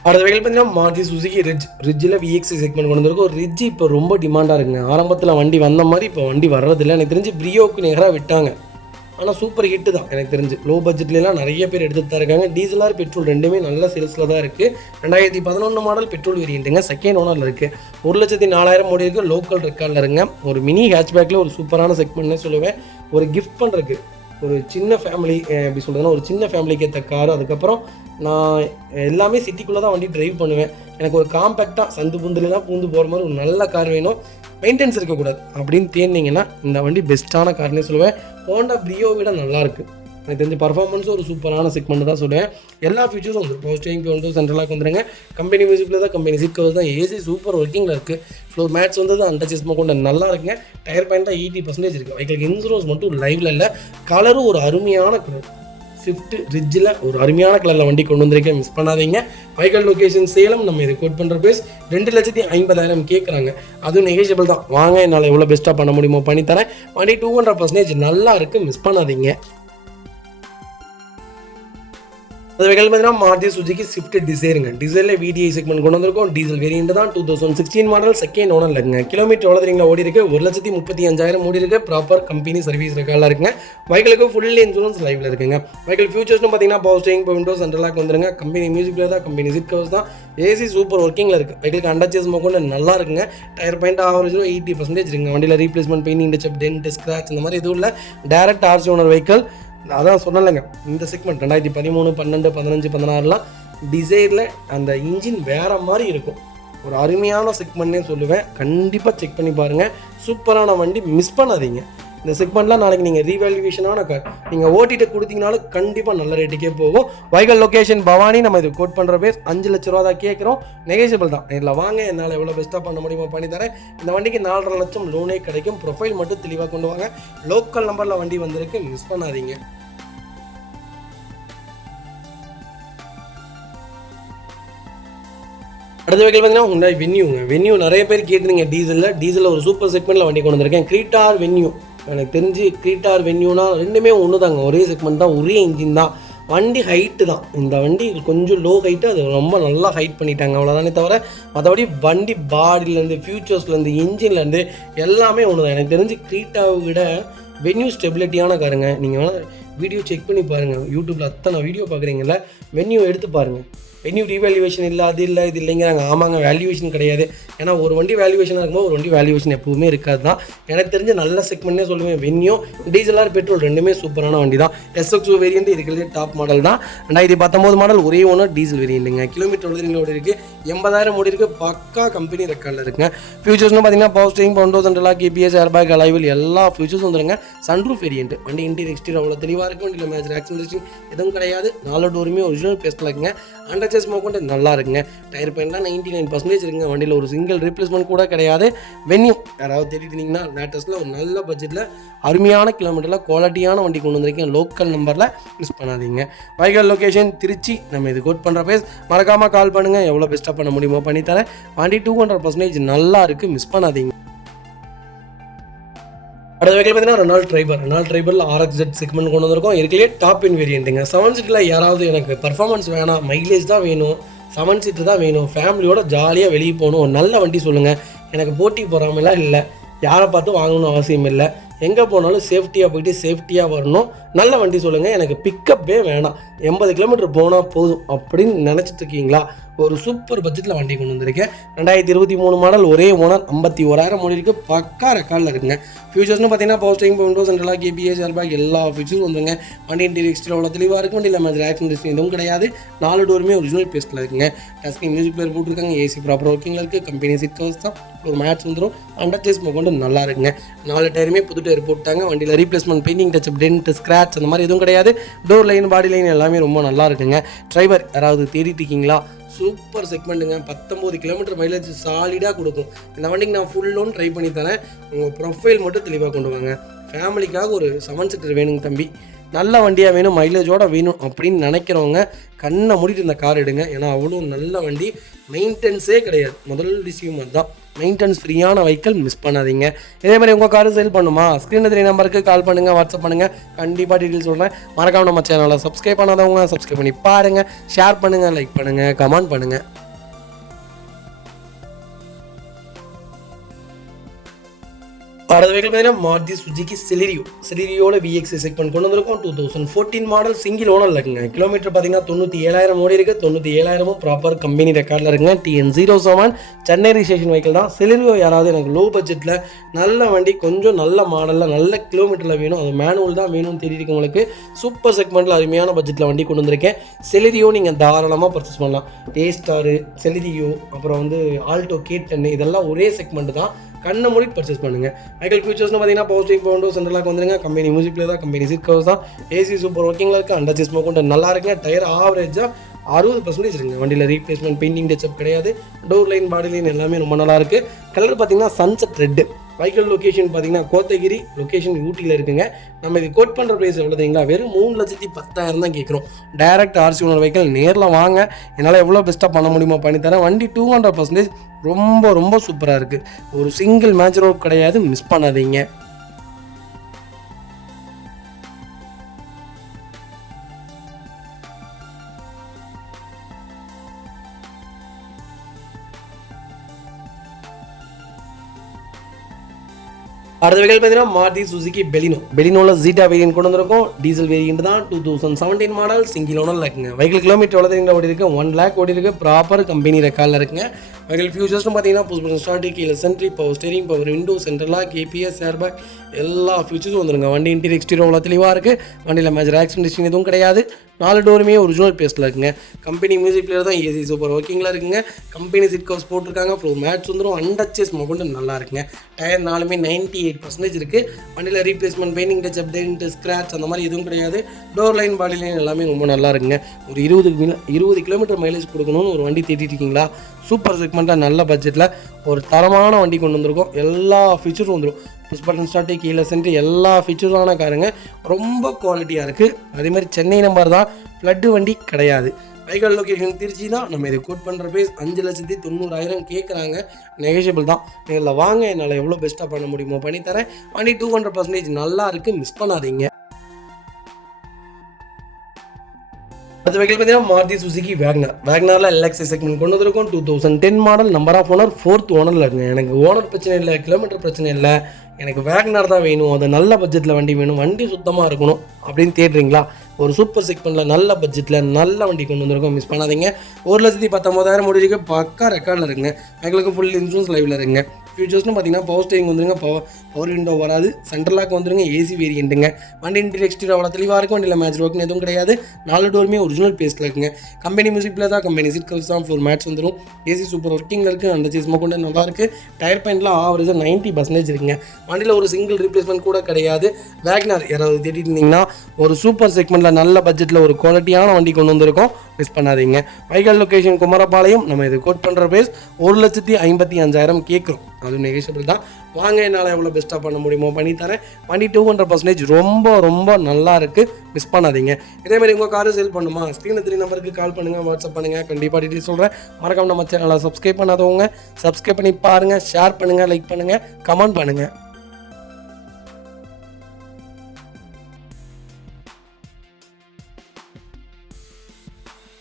அடுத்த வெஹிக்கல் பார்த்தீங்கன்னா மாருதி சுசுகி ரிட்ஜில் VXI செக்மெண்ட் கொண்டு வந்திருக்கும். ஒரு ரிட்ஜ் இப்போ ரொம்ப டிமாண்டாக இருக்குங்க. ஆரம்பத்தில் வண்டி வந்த மாதிரி இப்போ வண்டி வர்றதில்லை. எனக்கு தெரிஞ்சு பிரியோவுக்கு நிகராக விட்டாங்க. ஆனால் சூப்பர் ஹிட்டு தான் எனக்கு தெரிஞ்சு. லோ பட்ஜெட்லாம் நிறைய பேர் எடுத்துகிட்டு தான் இருக்காங்க. டீசலார் பெட்ரோல் ரெண்டுமே நல்ல சேல்ஸில் தான் இருக்குது. 2011 மாடல் பெட்ரோல் வேரியண்ட்டுங்க. செகண்ட் ஓனரில் இருக்குது. 1,04,000 ஓடி இருக்குது. லோக்கல் ரெக்கார்டில் இருங்க. ஒரு மினி ஹேட்ச்பேக்கில் ஒரு சூப்பரான செக்மெண்ட்னு சொல்லுவேன். ஒரு கிஃப்ட் பண்ணுறதுக்கு ஒரு சின்ன ஃபேமிலி, எப்படி சொல்கிறதுனா ஒரு சின்ன ஃபேமிலிக்கு ஏற்ற கார். அதுக்கப்புறம் நான் எல்லாமே சிட்டிக்குள்ளே தான் வண்டி ட்ரைவ் பண்ணுவேன். எனக்கு ஒரு காம்பேக்டாக சந்து புந்துலாம் பூந்து போகிற மாதிரி ஒரு நல்ல கார் வேணும். மெயின்டெனன்ஸ் இருக்கக்கூடாது அப்படின்னு தேர்ந்தீங்கன்னா இந்த வண்டி பெஸ்ட்டான கார்னே சொல்லுவேன். ஹோண்டா பிரியோ விட நல்லாயிருக்கு. எனக்கு தெரிஞ்ச பர்ஃபார்மன்ஸும் ஒரு சூப்பரான செக்மெண்ட் தான் சொல்லுவேன். எல்லா ஃபீச்சர்ஸும் வந்து பவர் ஸ்டீரிங், பவுண்டோ, சென்ட்ரலாக வந்துடுங்க. கம்பெனி மியூசிக்கில் தான், கம்பெனி சீட் கவர்ஸ் தான், AC சூப்பர் ஒர்க்கிங்கில் இருக்குது. ஃப்ளோர் மேட்ஸ் வந்து அண்டர்ச்சஸ் கொண்டு நல்லா இருக்குங்க. டயர் பாயிண்ட் தான் 80% இருக்குது. வெஹிக்கலுக்கு இன்சூரன்ஸ் மட்டும் லைவில் இல்லை. கலரும் ஒரு அருமையான கலர். ஸ்விஃப்ட் ரிட்ஜில் ஒரு அருமையான கலரில் வண்டி கொண்டு வந்திருக்கேன், மிஸ் பண்ணாதீங்க. Vehicle location Salem. நம்ம இதை கோட் பண்ணுற பேஸ். 2,50,000 கேட்குறாங்க. அதுவும் நெகோஷியபிள் தான். வாங்க, என்னால் எவ்வளோ பெஸ்ட்டாக பண்ண முடியுமோ பண்ணித்தரேன். வண்டி 200% நல்லா இருக்குது, மிஸ் பண்ணாதீங்க. அது வெஹிக்கல் பார்த்தீங்கன்னா மாருதி சுசுகி ஸ்விஃப்ட் டிசைருங்க. டிசைரில் VDI செக்மெண்ட் கொண்டு வந்திருக்கோம். டீசல் வேரியண்ட் தான். 2016 மாடல், செகண்ட் ஓனரில் இருக்குங்க. கிலோமீட்டர் எவ்வளோ தெரியுங்களா ஓடி இருக்குது? 1,35,000 ஓடி இருக்குது. ப்ராப்பர் கம்பெனி சர்வீஸ் ரெக்கார்டில் இருக்குங்க. வெஹிக்கலுக்கு ஃபுல் இன்சூரன்ஸ் லைவில் இருக்குங்க. வெஹிக்கல் ஃபியூச்சர்ஸ்னு பார்த்தீங்கன்னா பவர் ஸ்டீரிங், பவுண்டோ, சென்ட்ரலாக வந்துருங்க. கம்பெனி மியூசிக்கில் தான், கம்பெனி சீட் கவர்ஸ் தான், AC சூப்பர் ஒர்க்கிங்கில் இருக்குது. வெஹிக்கலுக்கு அண்டர்ச்சேஸ் கொண்டு நல்லா இருக்குங்க. டயர் பாயிண்ட் ஆவரேஜ் 80% இருக்குங்க. வண்டியில் replacement, painting touch up, dent, scratch இந்த மாதிரி எதுவும் இல்லை. Direct RC owner vehicle. அதான் சொன்னலைங்க, இந்த செக்மெண்ட் 2013, 12, 15, 16லாம் டிசைரில் அந்த இன்ஜின் வேறு மாதிரி இருக்கும். ஒரு அருமையான செக்மெண்ட்னே சொல்லுவேன். கண்டிப்பாக செக் பண்ணி பாருங்கள். சூப்பரான வண்டி, மிஸ் பண்ணாதீங்க. இந்த செக்மெண்ட்லாம் நாளைக்கு நீங்கள் ரீவேல்யூவேஷனான கார் நீங்கள் ஓட்டிட்டு கொடுத்தீங்கனாலும் கண்டிப்பாக நல்ல ரேட்டுக்கே போகும். Vehicle location Bhavani. நம்ம இது கோட் பண்ணுற பேஸ் 5 லட்ச ரூபா தான் கேட்குறோம். நெகோஷியபிள் தான். நேரில் வாங்க, என்னால் எவ்வளோ பெஸ்ட்டாக பண்ண முடியுமோ பண்ணித்தரேன். இந்த வண்டிக்கு 4.5 லட்சம் லோனே கிடைக்கும். ப்ரொஃபைல் மட்டும் தெளிவாக கொண்டு வாங்க. லோக்கல் நம்பரில் வண்டி வந்திருக்கு, மிஸ் பண்ணாதீங்க. அடுத்த வெஹிக்கல் பார்த்தீங்கன்னா ஹுண்டாய் வென்யூங்க. வென்யூ நிறைய பேர் கேட்டுருங்க. டீசலில் ஒரு சூப்பர் செக்மெண்ட்டில் வண்டி கொண்டு வந்திருக்கேன். Creta or Venue. எனக்கு தெரிஞ்சு கிரீட்டா ஆர் வென்யூனா ரெண்டுமே ஒன்று தாங்க. ஒரே செக்மெண்ட் தான், ஒரே இன்ஜின் தான். வண்டி ஹைட்டு தான். இந்த வண்டி கொஞ்சம் லோ ஹைட்டு, அது ரொம்ப நல்லா ஹைட் பண்ணிட்டாங்க, அவ்வளோதானே தவிர மற்றபடி வண்டி பாடியிலேருந்து, ஃபியூச்சர்ஸ்லேருந்து, இன்ஜின்லேருந்து எல்லாமே ஒன்று தான். எனக்கு தெரிஞ்சு கிரீட்டாவை விட வென்யூ ஸ்டெபிலிட்டியான காருங்க. நீங்கள் வேணால் வீடியோ செக் பண்ணி பாருங்கள். யூடியூப்பில் அத்தனை வீடியோ பார்க்குறீங்கள, வென்யூ எடுத்து பாருங்கள். வென்யூ ரீவேல்யூவேஷன் இல்லை, அது இல்லை, இது இல்லைங்கிறாங்க. ஆமாங்க, வேல்யூவேஷன் கிடையாது. ஏன்னா ஒரு வண்டி வேல்யூவேஷனாக இருக்கும்போது ஒரு வண்டி வேல்யூவேஷன் எப்பவுமே இருக்காது தான். எனக்கு தெரிஞ்ச நல்ல செக்மெண்ட்னே சொல்லுவேன். வென்யூ, டீசல் ஆர் பெட்ரோல் ரெண்டுமே சூப்பரான வண்டி தான். SXO வேரியண்ட் இருக்கிறதே டாப் மாடல் தான். 2019 மாடல், ஒரே ஓனர், டீசல் வேரியண்ட்டுங்க. கிலோமீட்டர் ஓடி இருக்குது, 80,000 ஓடி இருக்குது, பக்கா கம்பெனி ரெக்கார்டில் இருக்குங்க. ஃபியூச்சர்ஸ்னு பார்த்தீங்கன்னா power steering, 1200 KPS, airbag, alloy wheel எல்லா ஃபியூச்சர்ஸ் வந்துருங்க. Sunroof variant. வண்டி இன்டீரியர் எக்ஸ்டீரியர் அவ்வளோ தெளிவாக இருக்கும். வண்டியில் மேஜர் ஆக்சிடென்ட் எதுவும் கிடையாது. 4 டோருமே ஒரிஜினல் பேஸ்ட்டில் இருக்குங்க. அண்டர்ச்சேஸ் மோக்கொண்டு நல்லா இருக்குங்க. டயர் பெயின்லாம் 99% இருக்குங்க. வண்டியில் ஒரு சிங்கிள் ரீப்ளேஸ்மெண்ட் கூட கிடையாது. வென்யூ யாராவது தேடிட்டீங்கன்னா லேட்டஸ்ட்டில் ஒரு நல்ல பட்ஜெட்டில் அருமையான கிலோமீட்டரில் குவாலிட்டியான வண்டி கொண்டு வந்திருக்கீங்க. லோக்கல் நம்பரில் மிஸ் பண்ணாதீங்க. வைகல் லொக்கேஷன் திருச்சி. நம்ம இது கோட் பண்ணுற பேஸ் மறக்காமல் கால் பண்ணுங்கள். எவ்வளோ பெஸ்ட்டாக பண்ண முடியுமோ பண்ணித்தரேன். வண்டி 200% நல்லா இருக்குது, மிஸ் பண்ணாதீங்க. அடுத்த வெஹிக்கிள் பார்த்தீங்கன்னா ரெனால்ட் ட்ரைபரில் RXZ செக்மெண்ட் கொண்டு வந்திருக்கோம். இருக்கலையே டாப் இன் வேரியண்ட்டுங்க. 7 சீட்டில் யாராவது எனக்கு பர்ஃபார்மன்ஸ் வேணாம், மைலேஜ் தான் வேணும், 7 சீட்டு தான் வேணும், ஃபேமிலியோட ஜாலியாக வெளியே போகணும், ஒரு நல்ல வண்டி சொல்லுங்கள். எனக்கு போட்டி போகாமலாம் இல்லை, யாரை பார்த்து வாங்கணும்னு அவசியம் இல்லை, எங்கே போனாலும் சேஃப்டியாக போயிட்டு சேஃப்டியாக வரணும், நல்ல வண்டி சொல்லுங்கள், எனக்கு பிக்கப்பே வேணாம், 80 கிலோமீட்டர் போனால் போதும் அப்படின்னு நினச்சிட்டு இருக்கீங்களா? ஒரு சூப்பர் பட்ஜெட்டில் வண்டி கொண்டு வந்திருக்கேன். 2023 மாடல், ஒரே ஓனர், 51,000 ஓடி இருக்குது, பக்கா ரெக்கார்டில் இருக்குங்க. ஃபியூச்சர்ஸ்னு பார்த்தீங்கன்னா பவர் ஸ்டீரிங், 1200 KPS, ஏர்பேக் எல்லா ஃபியூச்சர்ஸும் வந்துருங்க. வண்டி இன்டீரியர் எக்ஸ்டீரியர் அவ்வளோ தெளிவாக இருக்கும். வண்டியில் மேஜர் ஆக்சிடென்ட் எதுவும் கிடையாது. 4 டோருமே ஒரிஜினல் பேஸ்ட்டில் இருக்குங்க. டஸ்கிங் மியூசிக் பிளேயர் போட்டிருக்காங்க. AC ப்ராப்பர் ஒர்க்கிங்கில் இருக்குது. கம்பெனி சீட் கவர்ஸ் தான். ஒரு மேட்ச் வந்துடும். அண்டர்ச்சேஸ் கொண்டு நல்லா இருக்குங்க. 4 டயருமே புது டயர் போட்டாங்க. வண்டியில் replacement, painting touch up, dent, scratch அந்த மாதிரி எதுவும் கிடையாது. டோர் லைன், பாடி லைன் எல்லாமே ரொம்ப நல்லா இருக்குங்க. டிரைவர் யாராவது தேடிட்டு இருக்கீங்களா? சூப்பர் செக்மெண்ட்டுங்க. 19 கிலோமீட்டர் மைலேஜ் சாலிடாக கொடுக்கும். இந்த வண்டிக்கு நான் ஃபுல் லோன் ட்ரை பண்ணி தரேன். உங்கள் ப்ரொஃபைல் மட்டும் தெளிவாக கொண்டு வாங்க. ஃபேமிலிக்காக ஒரு 7 சீட்டர் வேணுங்க தம்பி, நல்ல வண்டியாக வேணும், மைலேஜோடு வேணும் அப்படின்னு நினைக்கிறவங்க கண்ணை மூடிட்டு இந்த கார் எடுங்க. ஏன்னா அவ்வளோ நல்ல வண்டி, மெயின்டெனன்ஸே கிடையாது. முதல் விஷயம் அதுதான், மெயின்டெனன்ஸ் ஃப்ரீயான வெஹிக்கிள், மிஸ் பண்ணாதீங்க. இதே மாதிரி உங்கள் காரு சேல் பண்ணுமா? ஸ்க்ரீனில் 3 நம்பருக்கு கால் பண்ணுங்கள், வாட்ஸ்அப் பண்ணுங்கள், கண்டிப்பாக டீட்டெயில் சொல்கிறேன். மறக்காம நம்ம சேனலை சப்ஸ்கிரைப் பண்ணாதவங்க சப்ஸ்கிரைப் பண்ணி பாருங்கள், ஷேர் பண்ணுங்கள், லைக் பண்ணுங்கள், கமெண்ட் பண்ணுங்கள். அடுத்த வெஹிக்கிள் பார்த்தீங்கன்னா மாருதி சுஜுகி செலிரியோட VXI செக்மெண்ட் கொண்டு வந்திருக்கோம். 2014 மாடல், சிங்கிள் ஓனரில் இருக்குங்க. கிலோமீட்டர் பார்த்தீங்கன்னா 97,000 ஓடி இருக்குது. 97,000 ப்ராப்பர் கம்பெனி ரெக்கார்டில் இருக்குங்க. TN07 சென்னை ரிஜிஸ்ட்ரேஷன் வெஹிக்கிள் தான். செலிரியோ யாராவது எனக்கு லோ பட்ஜெட்டில் நல்ல வண்டி, கொஞ்சம் நல்ல மாடலில், நல்ல கிலோமீட்டரில் வேணும், அது மேனுவல் தான் வேணும்னு தெரியுது உங்களுக்கு, சூப்பர் செக்மெண்ட்டில் அருமையான பட்ஜெட்டில் வண்டி கொண்டு வந்திருக்கேன். செலிரியோ நீங்கள் தாராளமாக பர்ச்சேஸ் பண்ணலாம். A-ஸ்டாரு, செலிரியோ, அப்புறம் ஆல்டோ K10 இதெல்லாம் ஒரே செக்மெண்ட் தான். கண்ணை மூடி பர்ச்சேஸ் பண்ணுங்கள். வெஹிக்கிள் ஃபியூச்சர்ஸ்னு பார்த்தீங்கன்னா பவர் ஸ்டீரிங், பவர் விண்டோஸ், சென்ட்ரலாக வந்துருங்க. கம்பெனி மியூசிக் பிளேயர் தான். கம்பெனி சீட் கவர்ஸ் தான். AC சூப்பர் ஒர்க்கிங்கில் இருக்குது. அண்டர்ச்சேஸ் கொண்டு நல்லா இருக்குங்க. டயர் ஆவரேஜாக 60% இருக்குங்க. வண்டியில் ரீப்ளேஸ்மெண்ட், பெயிண்டிங் டச்சப் கிடையாது. டோர் லைன், பாடி லைன் எல்லாமே ரொம்ப நல்லா இருக்குது. கலர் பார்த்தீங்கன்னா சன்செட் ரெட்டு. வெஹிக்கிள் லொக்கேஷன் பார்த்தீங்கன்னா கோத்தகிரி, லொக்கேஷன் ஊட்டியில் இருக்குங்க. நம்ம இது கோட் பண்ணுற ப்ரைஸ் எவ்வளோங்களா? வெறும் 3,10,000 தான் கேட்குறோம். டைரக்ட் RC ஓனர் வெஹிக்கிள், நேரில் வாங்க, என்னால் எவ்வளோ பெஸ்ட்டாக பண்ண முடியுமோ பண்ணித்தரேன். வண்டி 200% ரொம்ப ரொம்ப சூப்பராக இருக்குது. ஒரு சிங்கிள் மேஜர் ஒர்க் கிடையாது, மிஸ் பண்ணாதீங்க. அடுத்த வெஹிக்கிள் பார்த்தீங்கன்னா மாருதி சுசுகி பெலினோவில் ஜீட்டா வேரியன்ட் கொண்டு வந்திருக்கோம். டீசல் வேரியன்ட் தான். 2017 மாடல், சிங்கிள் ஓனரில் இருக்குங்க. வெஹிக்கிள் கிலோமீட்டர் எவ்வளோ ஓடி இருக்குது? 1 lakh ஓடி இருக்குது. ப்ராப்பர் கம்பெனி ரெக்கார்டில் இருக்குங்க. வெஹிக்கிள் ஃபியூச்சர்ஸ்னு பார்த்தீங்கன்னா புதுசு starting, keyless entry, power steering, power window, central lock KPS, airbag எல்லா ஃபியூச்சர்ஸும் வந்துருங்க. வண்டி இன்டீரியர் எக்ஸ்டீரியர் அவ்வளோ தெளிவாக இருக்குது. வண்டியில் மேஜர் ஆக்சிடென்ட் எதுவும் கிடையாது. 4 டோருமே ஒரிஜினல் பேஸ்ட்டில் இருக்குங்க. கம்பெனி மியூசிக் பிளேயர் தான். AC சூப்பர் ஒர்க்கிங்கில் இருக்குங்க. கம்பெனி சீட் கவர்ஸ் போட்டிருக்காங்க. ஃப்ளோர் மேட்ச் வந்துடும். அண்டர்ச்சேஸ் கொண்டு நல்லா இருக்குங்க. டயர் 4மே 98% இருக்குது. வண்டியில் replacement, painting touch up, dent, scratch அந்த மாதிரி எதுவும் கிடையாது. டோர் லைன், பாடி லைன் எல்லாமே ரொம்ப நல்லா இருக்குங்க. ஒரு 20 கிலோமீட்டர் மைலேஜ் கொடுக்கணும்னு ஒரு வண்டி தேடிட்டு இருக்கீங்களா? சூப்பர் செக்மெண்ட்டாக நல்ல பட்ஜெட்டில் ஒரு தரமான வண்டி கொண்டு வந்திருக்கோம். எல்லா ஃபீச்சரும் வந்துடும். புஷ் பட்டன் ஸ்டார்ட்டு, கீழே சென்ட்ரி எல்லா ஃபீச்சர்ஸான காருங்க. ரொம்ப குவாலிட்டியாக இருக்குது. அதேமாதிரி சென்னை நம்பர் தான், ஃப்ளட்டு வண்டி கிடையாது. வெஹிக்கிள் லொக்கேஷன் திருச்சி தான். நம்ம இதை கோட் பண்ணுற ப்ரைஸ் 5,90,000 கேட்குறாங்க. நெகோஷியபிள் தான். நேரில் வாங்க, என்னால் எவ்வளோ பெஸ்ட்டாக பண்ண முடியுமோ பண்ணித்தரேன். வண்டி 200% நல்லா இருக்குது, மிஸ் பண்ணாதீங்க. அடுத்த வெஹிக்கிள் பார்த்தீங்கன்னா மாருதி சுசுகி வேக்னாரில் எல்எக்ஸி செக்மெண்ட் கொண்டு வந்திருக்கும். 2010 model, number of owner 4th ஓனரில் இருக்குங்க. எனக்கு ஓனர் பிரச்சனை இல்லை, கிலோமீட்டர் பிரச்சனை இல்லை, எனக்கு வேக்னார் தான் வேணும், அது நல்ல பட்ஜெட்டில் வண்டி வேணும், வண்டி சுத்தமாக இருக்கணும் அப்படின்னு தேடுறீங்களா? ஒரு சூப்பர் செக்மெண்ட்டில் நல்ல பட்ஜெட்டில் நல்ல வண்டி கொண்டு வந்திருக்கோம், மிஸ் பண்ணாதீங்க. 1,19,000 முடிஞ்சுக்கு பக்கா ரெக்கார்டில் இருக்குங்க. எங்களுக்கு ஃபுல் இன்சூரன்ஸ் லைவில் இருக்குங்க. ஃபியூச்சர்ஸ்னு பார்த்தீங்கன்னா பவர் ஸ்டேரிங் வந்துருங்க, பவர் விண்டோ வராது, சென்ட்ரல் லாக் வந்துருங்க, ஏசி வேரியண்ட்டுங்க. வண்டி இன்டீரியர் எக்ஸ்டீரியர் அவ்வளோ தெளிவாக இருக்கும். வண்டியில் மேட்ச் ஒர்க்னு எதுவும் கிடையாது. 4 டோருமே ஒரிஜினல் பேஸ்ட்டில் இருக்குங்க. கம்பெனி மியூசிக்கில் தான், கம்பெனி சீட் கவர்ஸ் தான், ஃபுல் மேட்ச் வந்துடும். ஏசி சூப்பர் ஒர்க்கிங்கில் இருக்குது, அந்த சீஸ்மா கொண்டு நல்லாயிருக்கு. டயர் பாயிண்ட்லாம் ஆவரேஜாக 90% இருக்குங்க. வண்டியில் ஒரு சிங்கிள் ரீப்ளேஸ்மெண்ட் கூட கிடையாது. வேக்னார் யாராவது தேடிட்டு இருந்தீங்கன்னா ஒரு சூப்பர் செக்மெண்ட்டில் நல்ல பட்ஜெட்டில் ஒரு குவாலிட்டியான வண்டி கொண்டு வந்திருக்கோம், மிஸ் பண்ணாதீங்க. வைகல் லொக்கேஷன் குமரபாளையம். நம்ம இது கோட் பண்ணுற ப்ரைஸ் 1,55,000 கேட்குறோம், அதுவும் நெகோஷியபிள் தான். வாங்க, என்னால் எவ்வளோ பெஸ்ட்டாக பண்ண முடியுமோ பண்ணித்தரேன். வண்டி 200% ரொம்ப ரொம்ப நல்லா இருக்குது, மிஸ் பண்ணாதீங்க. இதேமாதிரி உங்கள் காரு சேல் பண்ணுமா, ஸ்க்ரீனில் 3 நம்பருக்கு கால் பண்ணுங்கள், வாட்ஸ்அப் பண்ணுங்கள், கண்டிப்பாக டீட்டெயில் சொல்கிறேன். மறக்காம நம்ம சேனலை சப்ஸ்கிரைப் பண்ணாதவங்க சப்ஸ்கிரைப் பண்ணி பாருங்கள், ஷேர் பண்ணுங்கள், லைக் பண்ணுங்கள், கமெண்ட் பண்ணுங்கள்.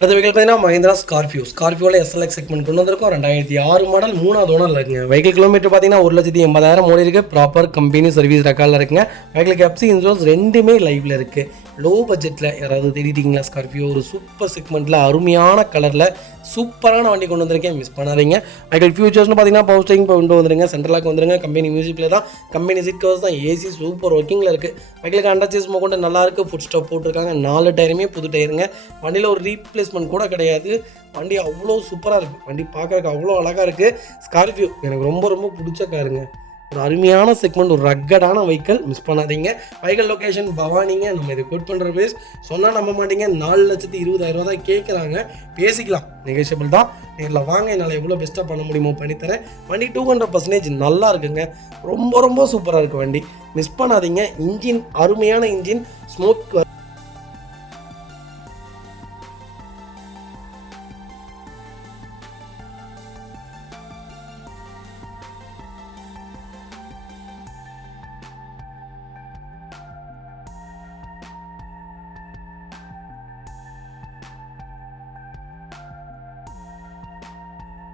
அடுத்த வெஹிக்கிள் பார்த்தீங்கன்னா மஹிந்திரா ஸ்கார்பியோவில் எஸ்எல்எக்ஸ் செக்மெண்ட் கொண்டு வந்திருக்கும். 2006 மாடல், 3வது ஓனரில் இருக்குங்க. வெஹிக்கிள் கிலோமீட்டர் பார்த்தீங்கன்னா 1,80,000 ஓடி இருக்குது. ப்ராப்பர் கம்பெனி சர்வீஸ் ரெக்கார்டில் இருக்குங்க. வெஹிக்கிளுக்கு எஃப்சி இன்சூரன்ஸ் ரெண்டுமே லைவில் இருக்குது. லோ பட்ஜெட்டில் யாராவது தேடிட்டீங்களா ஸ்கார்பியோ, ஒரு சூப்பர் செக்மெண்ட்டில் அருமையான கலரில் சூப்பரான வண்டி கொண்டு வந்திருக்கேன், மிஸ் பண்ணாதீங்க. வெஹிக்கிள் ஃபியூச்சர்ஸ்னு பார்த்தீங்கன்னா பவர் ஸ்டேரிங் விண்டோ வந்துருங்க, சென்ட்ரல் லாக் வந்துருங்க, கம்பெனி மியூசிக்கில் தான், கம்பெனி சீட் கவர்ஸ் தான், ஏசி சூப்பர் ஒர்க்கிங்கில் இருக்குது. வெஹிக்கிளுக்கு அண்டர்சேஸ் கொண்டு நல்லாயிருக்கு. ஃபுட் ஸ்டாப் போட்டிருக்காங்க, 4 டயருமே புது டயருங்க. வண்டியில் ஒரு ரீப்ளேஸ்மெண்ட் கூட கிடையாது. வண்டி அவ்வளோ சூப்பராக இருக்குது, வண்டி பார்க்குறதுக்கு அவ்வளோ அழகாக இருக்குது. ஸ்கார்பியோ எனக்கு ரொம்ப ரொம்ப பிடிச்ச காருங்க, ஒரு அருமையான செக்மெண்ட், ஒரு ரக்கடான வெஹிக்கிள், மிஸ் பண்ணாதீங்க. வெஹிக்கிள் லொக்கேஷன் பவானிங்க. நம்ம இது கோட் பண்ணுற பேஸ் சொன்னால் நம்ப மாட்டீங்க, 4,20,000 தான் கேட்குறாங்க, பேசிக்கலாம், நெகோஷியபிள் தான். நேரில் வாங்க, என்னால் எவ்வளோ பெஸ்ட்டாக பண்ண முடியுமோ பண்ணித்தரேன். வண்டி 200% நல்லா இருக்குங்க, ரொம்ப ரொம்ப சூப்பராக இருக்குது வண்டி, மிஸ் பண்ணாதீங்க. இன்ஜின் அருமையான இன்ஜின், ஸ்மூத்.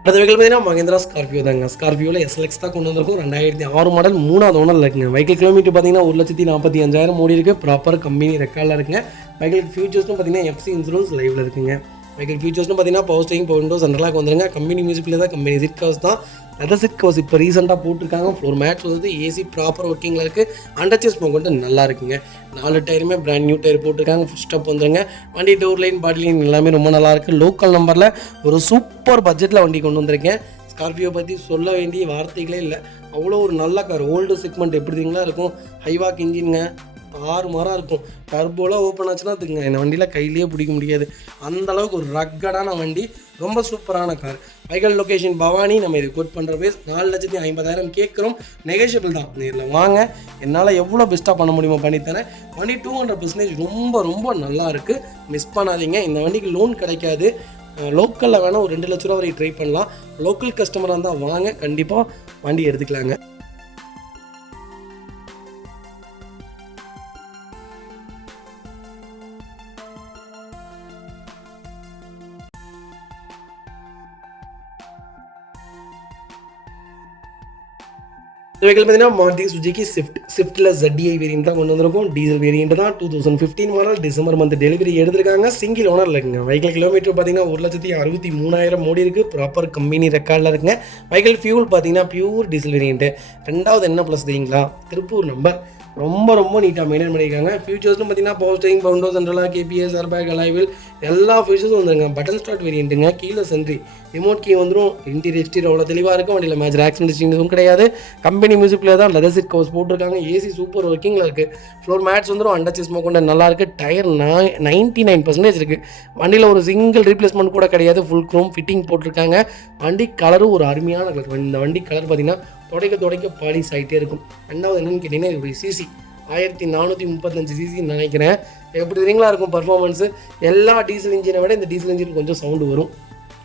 அடுத்த வெஹிக்கிள் பார்த்தீங்கன்னா மஹிந்திரா ஸ்கார்பியோ தாங்க. ஸ்கார்பியோவில் எஸ்எல்எக்ஸ் தான் கொண்டு வந்திருக்கும். 2006 மாடல், 3வது ஓனரில் இருக்குங்க. வெஹிக்கிள் கிலோமீட்டர் பார்த்தீங்கன்னா 1,45,000 ஓடி இருக்குது. ப்ராப்பர் கம்பெனி ரெக்கார்டில் இருக்குங்க. வெஹிக்கிள் ஃபியூச்சர்ஸ்னு பார்த்தீங்கன்னா எஃப்சி இன்சூரன்ஸ் லைவில் இருக்குங்க. வெஹிக்கிள் ஃபியூச்சர்ஸ்னு பார்த்தீங்கன்னா power steering, power window, central lock வந்துருங்க. கம்பெனி மியூசிக்கில் தான், கம்பெனி சீட் கவர்ஸ் தான், லெதர் சீட் கவர்ஸ் இப்போ ரீசெண்டாக போட்டிருக்காங்க. ஃப்ளோர் மேட்ச் வந்து ஏசி ப்ராப்பர் ஒர்க்கிங்கில் இருக்குது. அண்டர்சேஸ் கொண்டு நல்லா இருக்குங்க. 4 டயருமே பிராண்ட் நியூ டயர் போட்டிருக்காங்க. ஃபுட் ஸ்டாப் வந்துருங்க. வண்டி டோர் லைன், பாடி லைன் எல்லாமே ரொம்ப நல்லா இருக்குது. லோக்கல் நம்பரில் ஒரு சூப்பர் பட்ஜெட்டில் வண்டி கொண்டு வந்திருக்கேன். ஸ்கார்பியோ பற்றி சொல்ல வேண்டிய வார்த்தைகளே இல்லை, அவ்வளோ ஒரு நல்ல கார். ஓல்டு செக்மெண்ட் எப்படிங்களா இருக்கும், ஹைவாக் இன்ஜின்ங்க, 6 மரம் இருக்கும். டர்போலாம் ஓப்பன் ஆச்சுன்னா அதுங்க இந்த வண்டியில் கையிலேயே பிடிக்க முடியாது, அந்தளவுக்கு ஒரு ரக்கடான வண்டி, ரொம்ப சூப்பரான கார். Vehicle location Bhavani. நம்ம இது கோட் பண்ணுற பேஸ் 4,50,000 கேட்குறோம், நெகோஷியபிள் தான். நேரில் வாங்க, என்னால் எவ்வளோ பெஸ்ட்டாக பண்ண முடியுமோ பண்ணித்தரேன். வண்டி 200% ரொம்ப ரொம்ப நல்லா இருக்குது, மிஸ் பண்ணாதீங்க. இந்த வண்டிக்கு லோன் கிடைக்காது. லோக்கலில் வேணால் ஒரு 2 லட்ச ரூபா வரை ட்ரை பண்ணலாம். லோக்கல் கஸ்டமராக இருந்தால் வாங்க, கண்டிப்பாக வண்டி எடுத்துக்கலாங்க. வெஹிக்கிள் பார்த்தீங்கன்னா மாருதி சுசுகி ஸ்விஃப்ட்டில் ZDI வேரியன்ட் தான் கொண்டு வந்திருக்கும். டீசல் வேரியன்ட் தான். 2015 மாடல், டிசம்பர் மந்த் டெலிவரி எடுத்திருக்காங்க. சிங்கிள் ஓனரில் இருக்குங்க. வெஹிக்கிள் கிலோமீட்டர் பார்த்தீங்கன்னா 1,63,000 ஓடி இருக்குது. ப்ராப்பர் கம்பெனி ரெக்கார்டில் இருக்குங்க. வெஹிக்கிள் ஃபியூல் பார்த்தீங்கன்னா பியூர் டீசல் வேரியன்ட்டு. 2வது என்ன ப்ளஸ் தெரியுங்களா, திருப்பூர் நம்பர், ரொம்ப ரொம்ப நீட்டாக மெயின்டைன் பண்ணியிருக்காங்க. ஃபியூச்சர்ஸ்னு பார்த்தீங்கன்னா power steering, power window, central lock, KBS, airbag, alloy wheel எல்லா ஃபீச்சர்ஸும் வந்துருங்க. பட்டன் ஸ்டார்ட் வேரியண்ட்டுங்க. கீழே சென்ட்ரி, ரிமோட் கீ வந்துடும். இன்டீரியர் எக்ஸ்டீரியர் அவ்வளோ தெளிவாக இருக்கும். வண்டியில் மேஜர் ஆக்சிடென்ட் எதுவும் கிடையாது. கம்பெனி மியூசிக்கில் தான் லெதர் சீட் கவர்ஸ் போட்டிருக்காங்க. ஏசி சூப்பர் ஒர்க்கிங்கில் இருக்குது. ஃப்ளோர் மேட்ச் வந்துடும். அண்டர்சேஸ் கொண்டு நல்லா இருக்குது. டயர் 99% இருக்குது. வண்டியில் ஒரு சிங்கிள் ரீப்ளேஸ்மெண்ட் கூட கிடையாது. ஃபுல் க்ரோம் ஃபிட்டிங் போட்டிருக்காங்க. வண்டி கலரும் ஒரு அருமையான கலர். இந்த வண்டி கலர் பார்த்தீங்கன்னா துடைக்க பாலிஷ் ஆகிட்டே இருக்கும். 2வது என்னென்னு கேட்டிங்கன்னா இது சிசி 1435 சிசின்னு நினைக்கிறேன். எப்படி தெரியுங்களா இருக்கும் பர்ஃபார்மன்ஸு. எல்லா டீசல் இன்ஜினை விட இந்த டீசல் இன்ஜின் கொஞ்சம் சவுண்டு வரும்,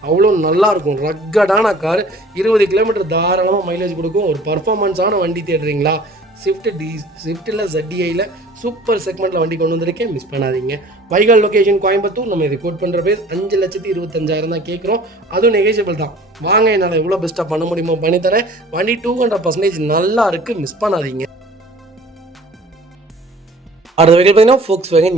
அவ்வளோ நல்லாயிருக்கும். ரக்கடான கார், 20 கிலோமீட்டர் தாராளமாக மைலேஜ் கொடுக்கும். ஒரு பர்ஃபார்மன்ஸான வண்டி தேடுறீங்களா, ஸ்விஃப்ட்டில் ZDIயில் சூப்பர் செக்மெண்ட்டில் வண்டி கொண்டு வந்திருக்கேன், மிஸ் பண்ணாதீங்க. வைகால் லொகேஷன் கோயம்புத்தூர். நம்ம இது கோட் பண்ணுற பேஸ் 5,25,000 தான் கேட்குறோம். அதுவும் நெகோஷியபிள் தான். வாங்க, என்னால் எவ்வளோ பெஸ்ட்டாக பண்ண முடியுமோ பண்ணித்தரேன். வண்டி 200% நல்லா இருக்குது, மிஸ் பண்ணாதீங்க. அடுத்த வெஹிக்கிள் பார்த்தீங்கன்னா Volkswagen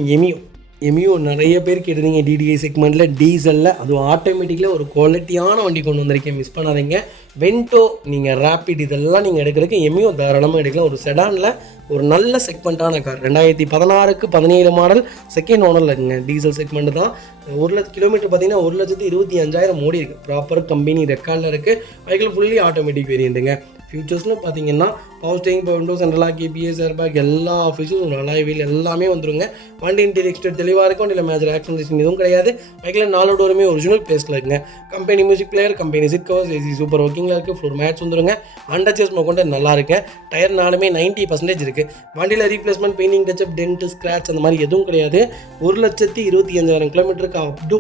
எமியோ நிறைய பேர் கேட்டிருந்தீங்க. DDI செக்மெண்ட்டில் டீசலில் அதுவும் ஆட்டோமேட்டிக்கில் ஒரு குவாலிட்டியான வண்டி கொண்டு வந்திருக்கேன், மிஸ் பண்ணாதீங்க. வென்டோ, நீங்கள் ரேப்பிட் இதெல்லாம் நீங்கள் எடுக்கிறதுக்கு எமியோ தாராளமாக எடுக்கலாம். ஒரு செடானில் ஒரு நல்ல செக்மெண்ட்டான கார். 2016க்கு 17 மாடல், செகண்ட் ஓனரில் இருக்குங்க. டீசல் செக்மெண்ட் தான். 1,00,000 கிலோமீட்டர் பார்த்தீங்கன்னா 1,25,000 ஓடி இருக்குது. ப்ராப்பர் கம்பெனி ரெக்கார்டில் இருக்குது. வெஹிக்கிள் ஃபுல்லி ஆட்டோமேட்டிக் வேரியண்ட்டுங்க. ஃபியூச்சர்ஸ்னு பார்த்தீங்கன்னா power steering, power windows, central lock, ABS, airbag எல்லா ஆஃபீஸும் அலாய் வீல் எல்லாமே வந்துருங்க. வண்டி இன்டீரியர் எக்ஸ்டீரியர் தெளிவாக இருக்கும். இல்லை மேஜர் ஆக்சிடென்ட் எதுவும் கிடையாது. வெஹிக்கிள் 4 டோருமே ஒரிஜினல் பேஸ்ட்டில் இருக்குங்க. Company music player, company seat covers, AC super ஒர்க்கிங்கில் இருக்குது. ஃப்ளோர் மேட்ச் வந்துருங்க. அண்டர்ச்சேஸ் கொண்டு நல்லா இருக்கு. டயர் 4மே 90% இருக்குது. வண்டியில் replacement, painting, touch up, dent, scratch அந்த மாதிரி எதுவும் கிடையாது. 1,25,000 கிலோமீட்டருக்கு அப்டு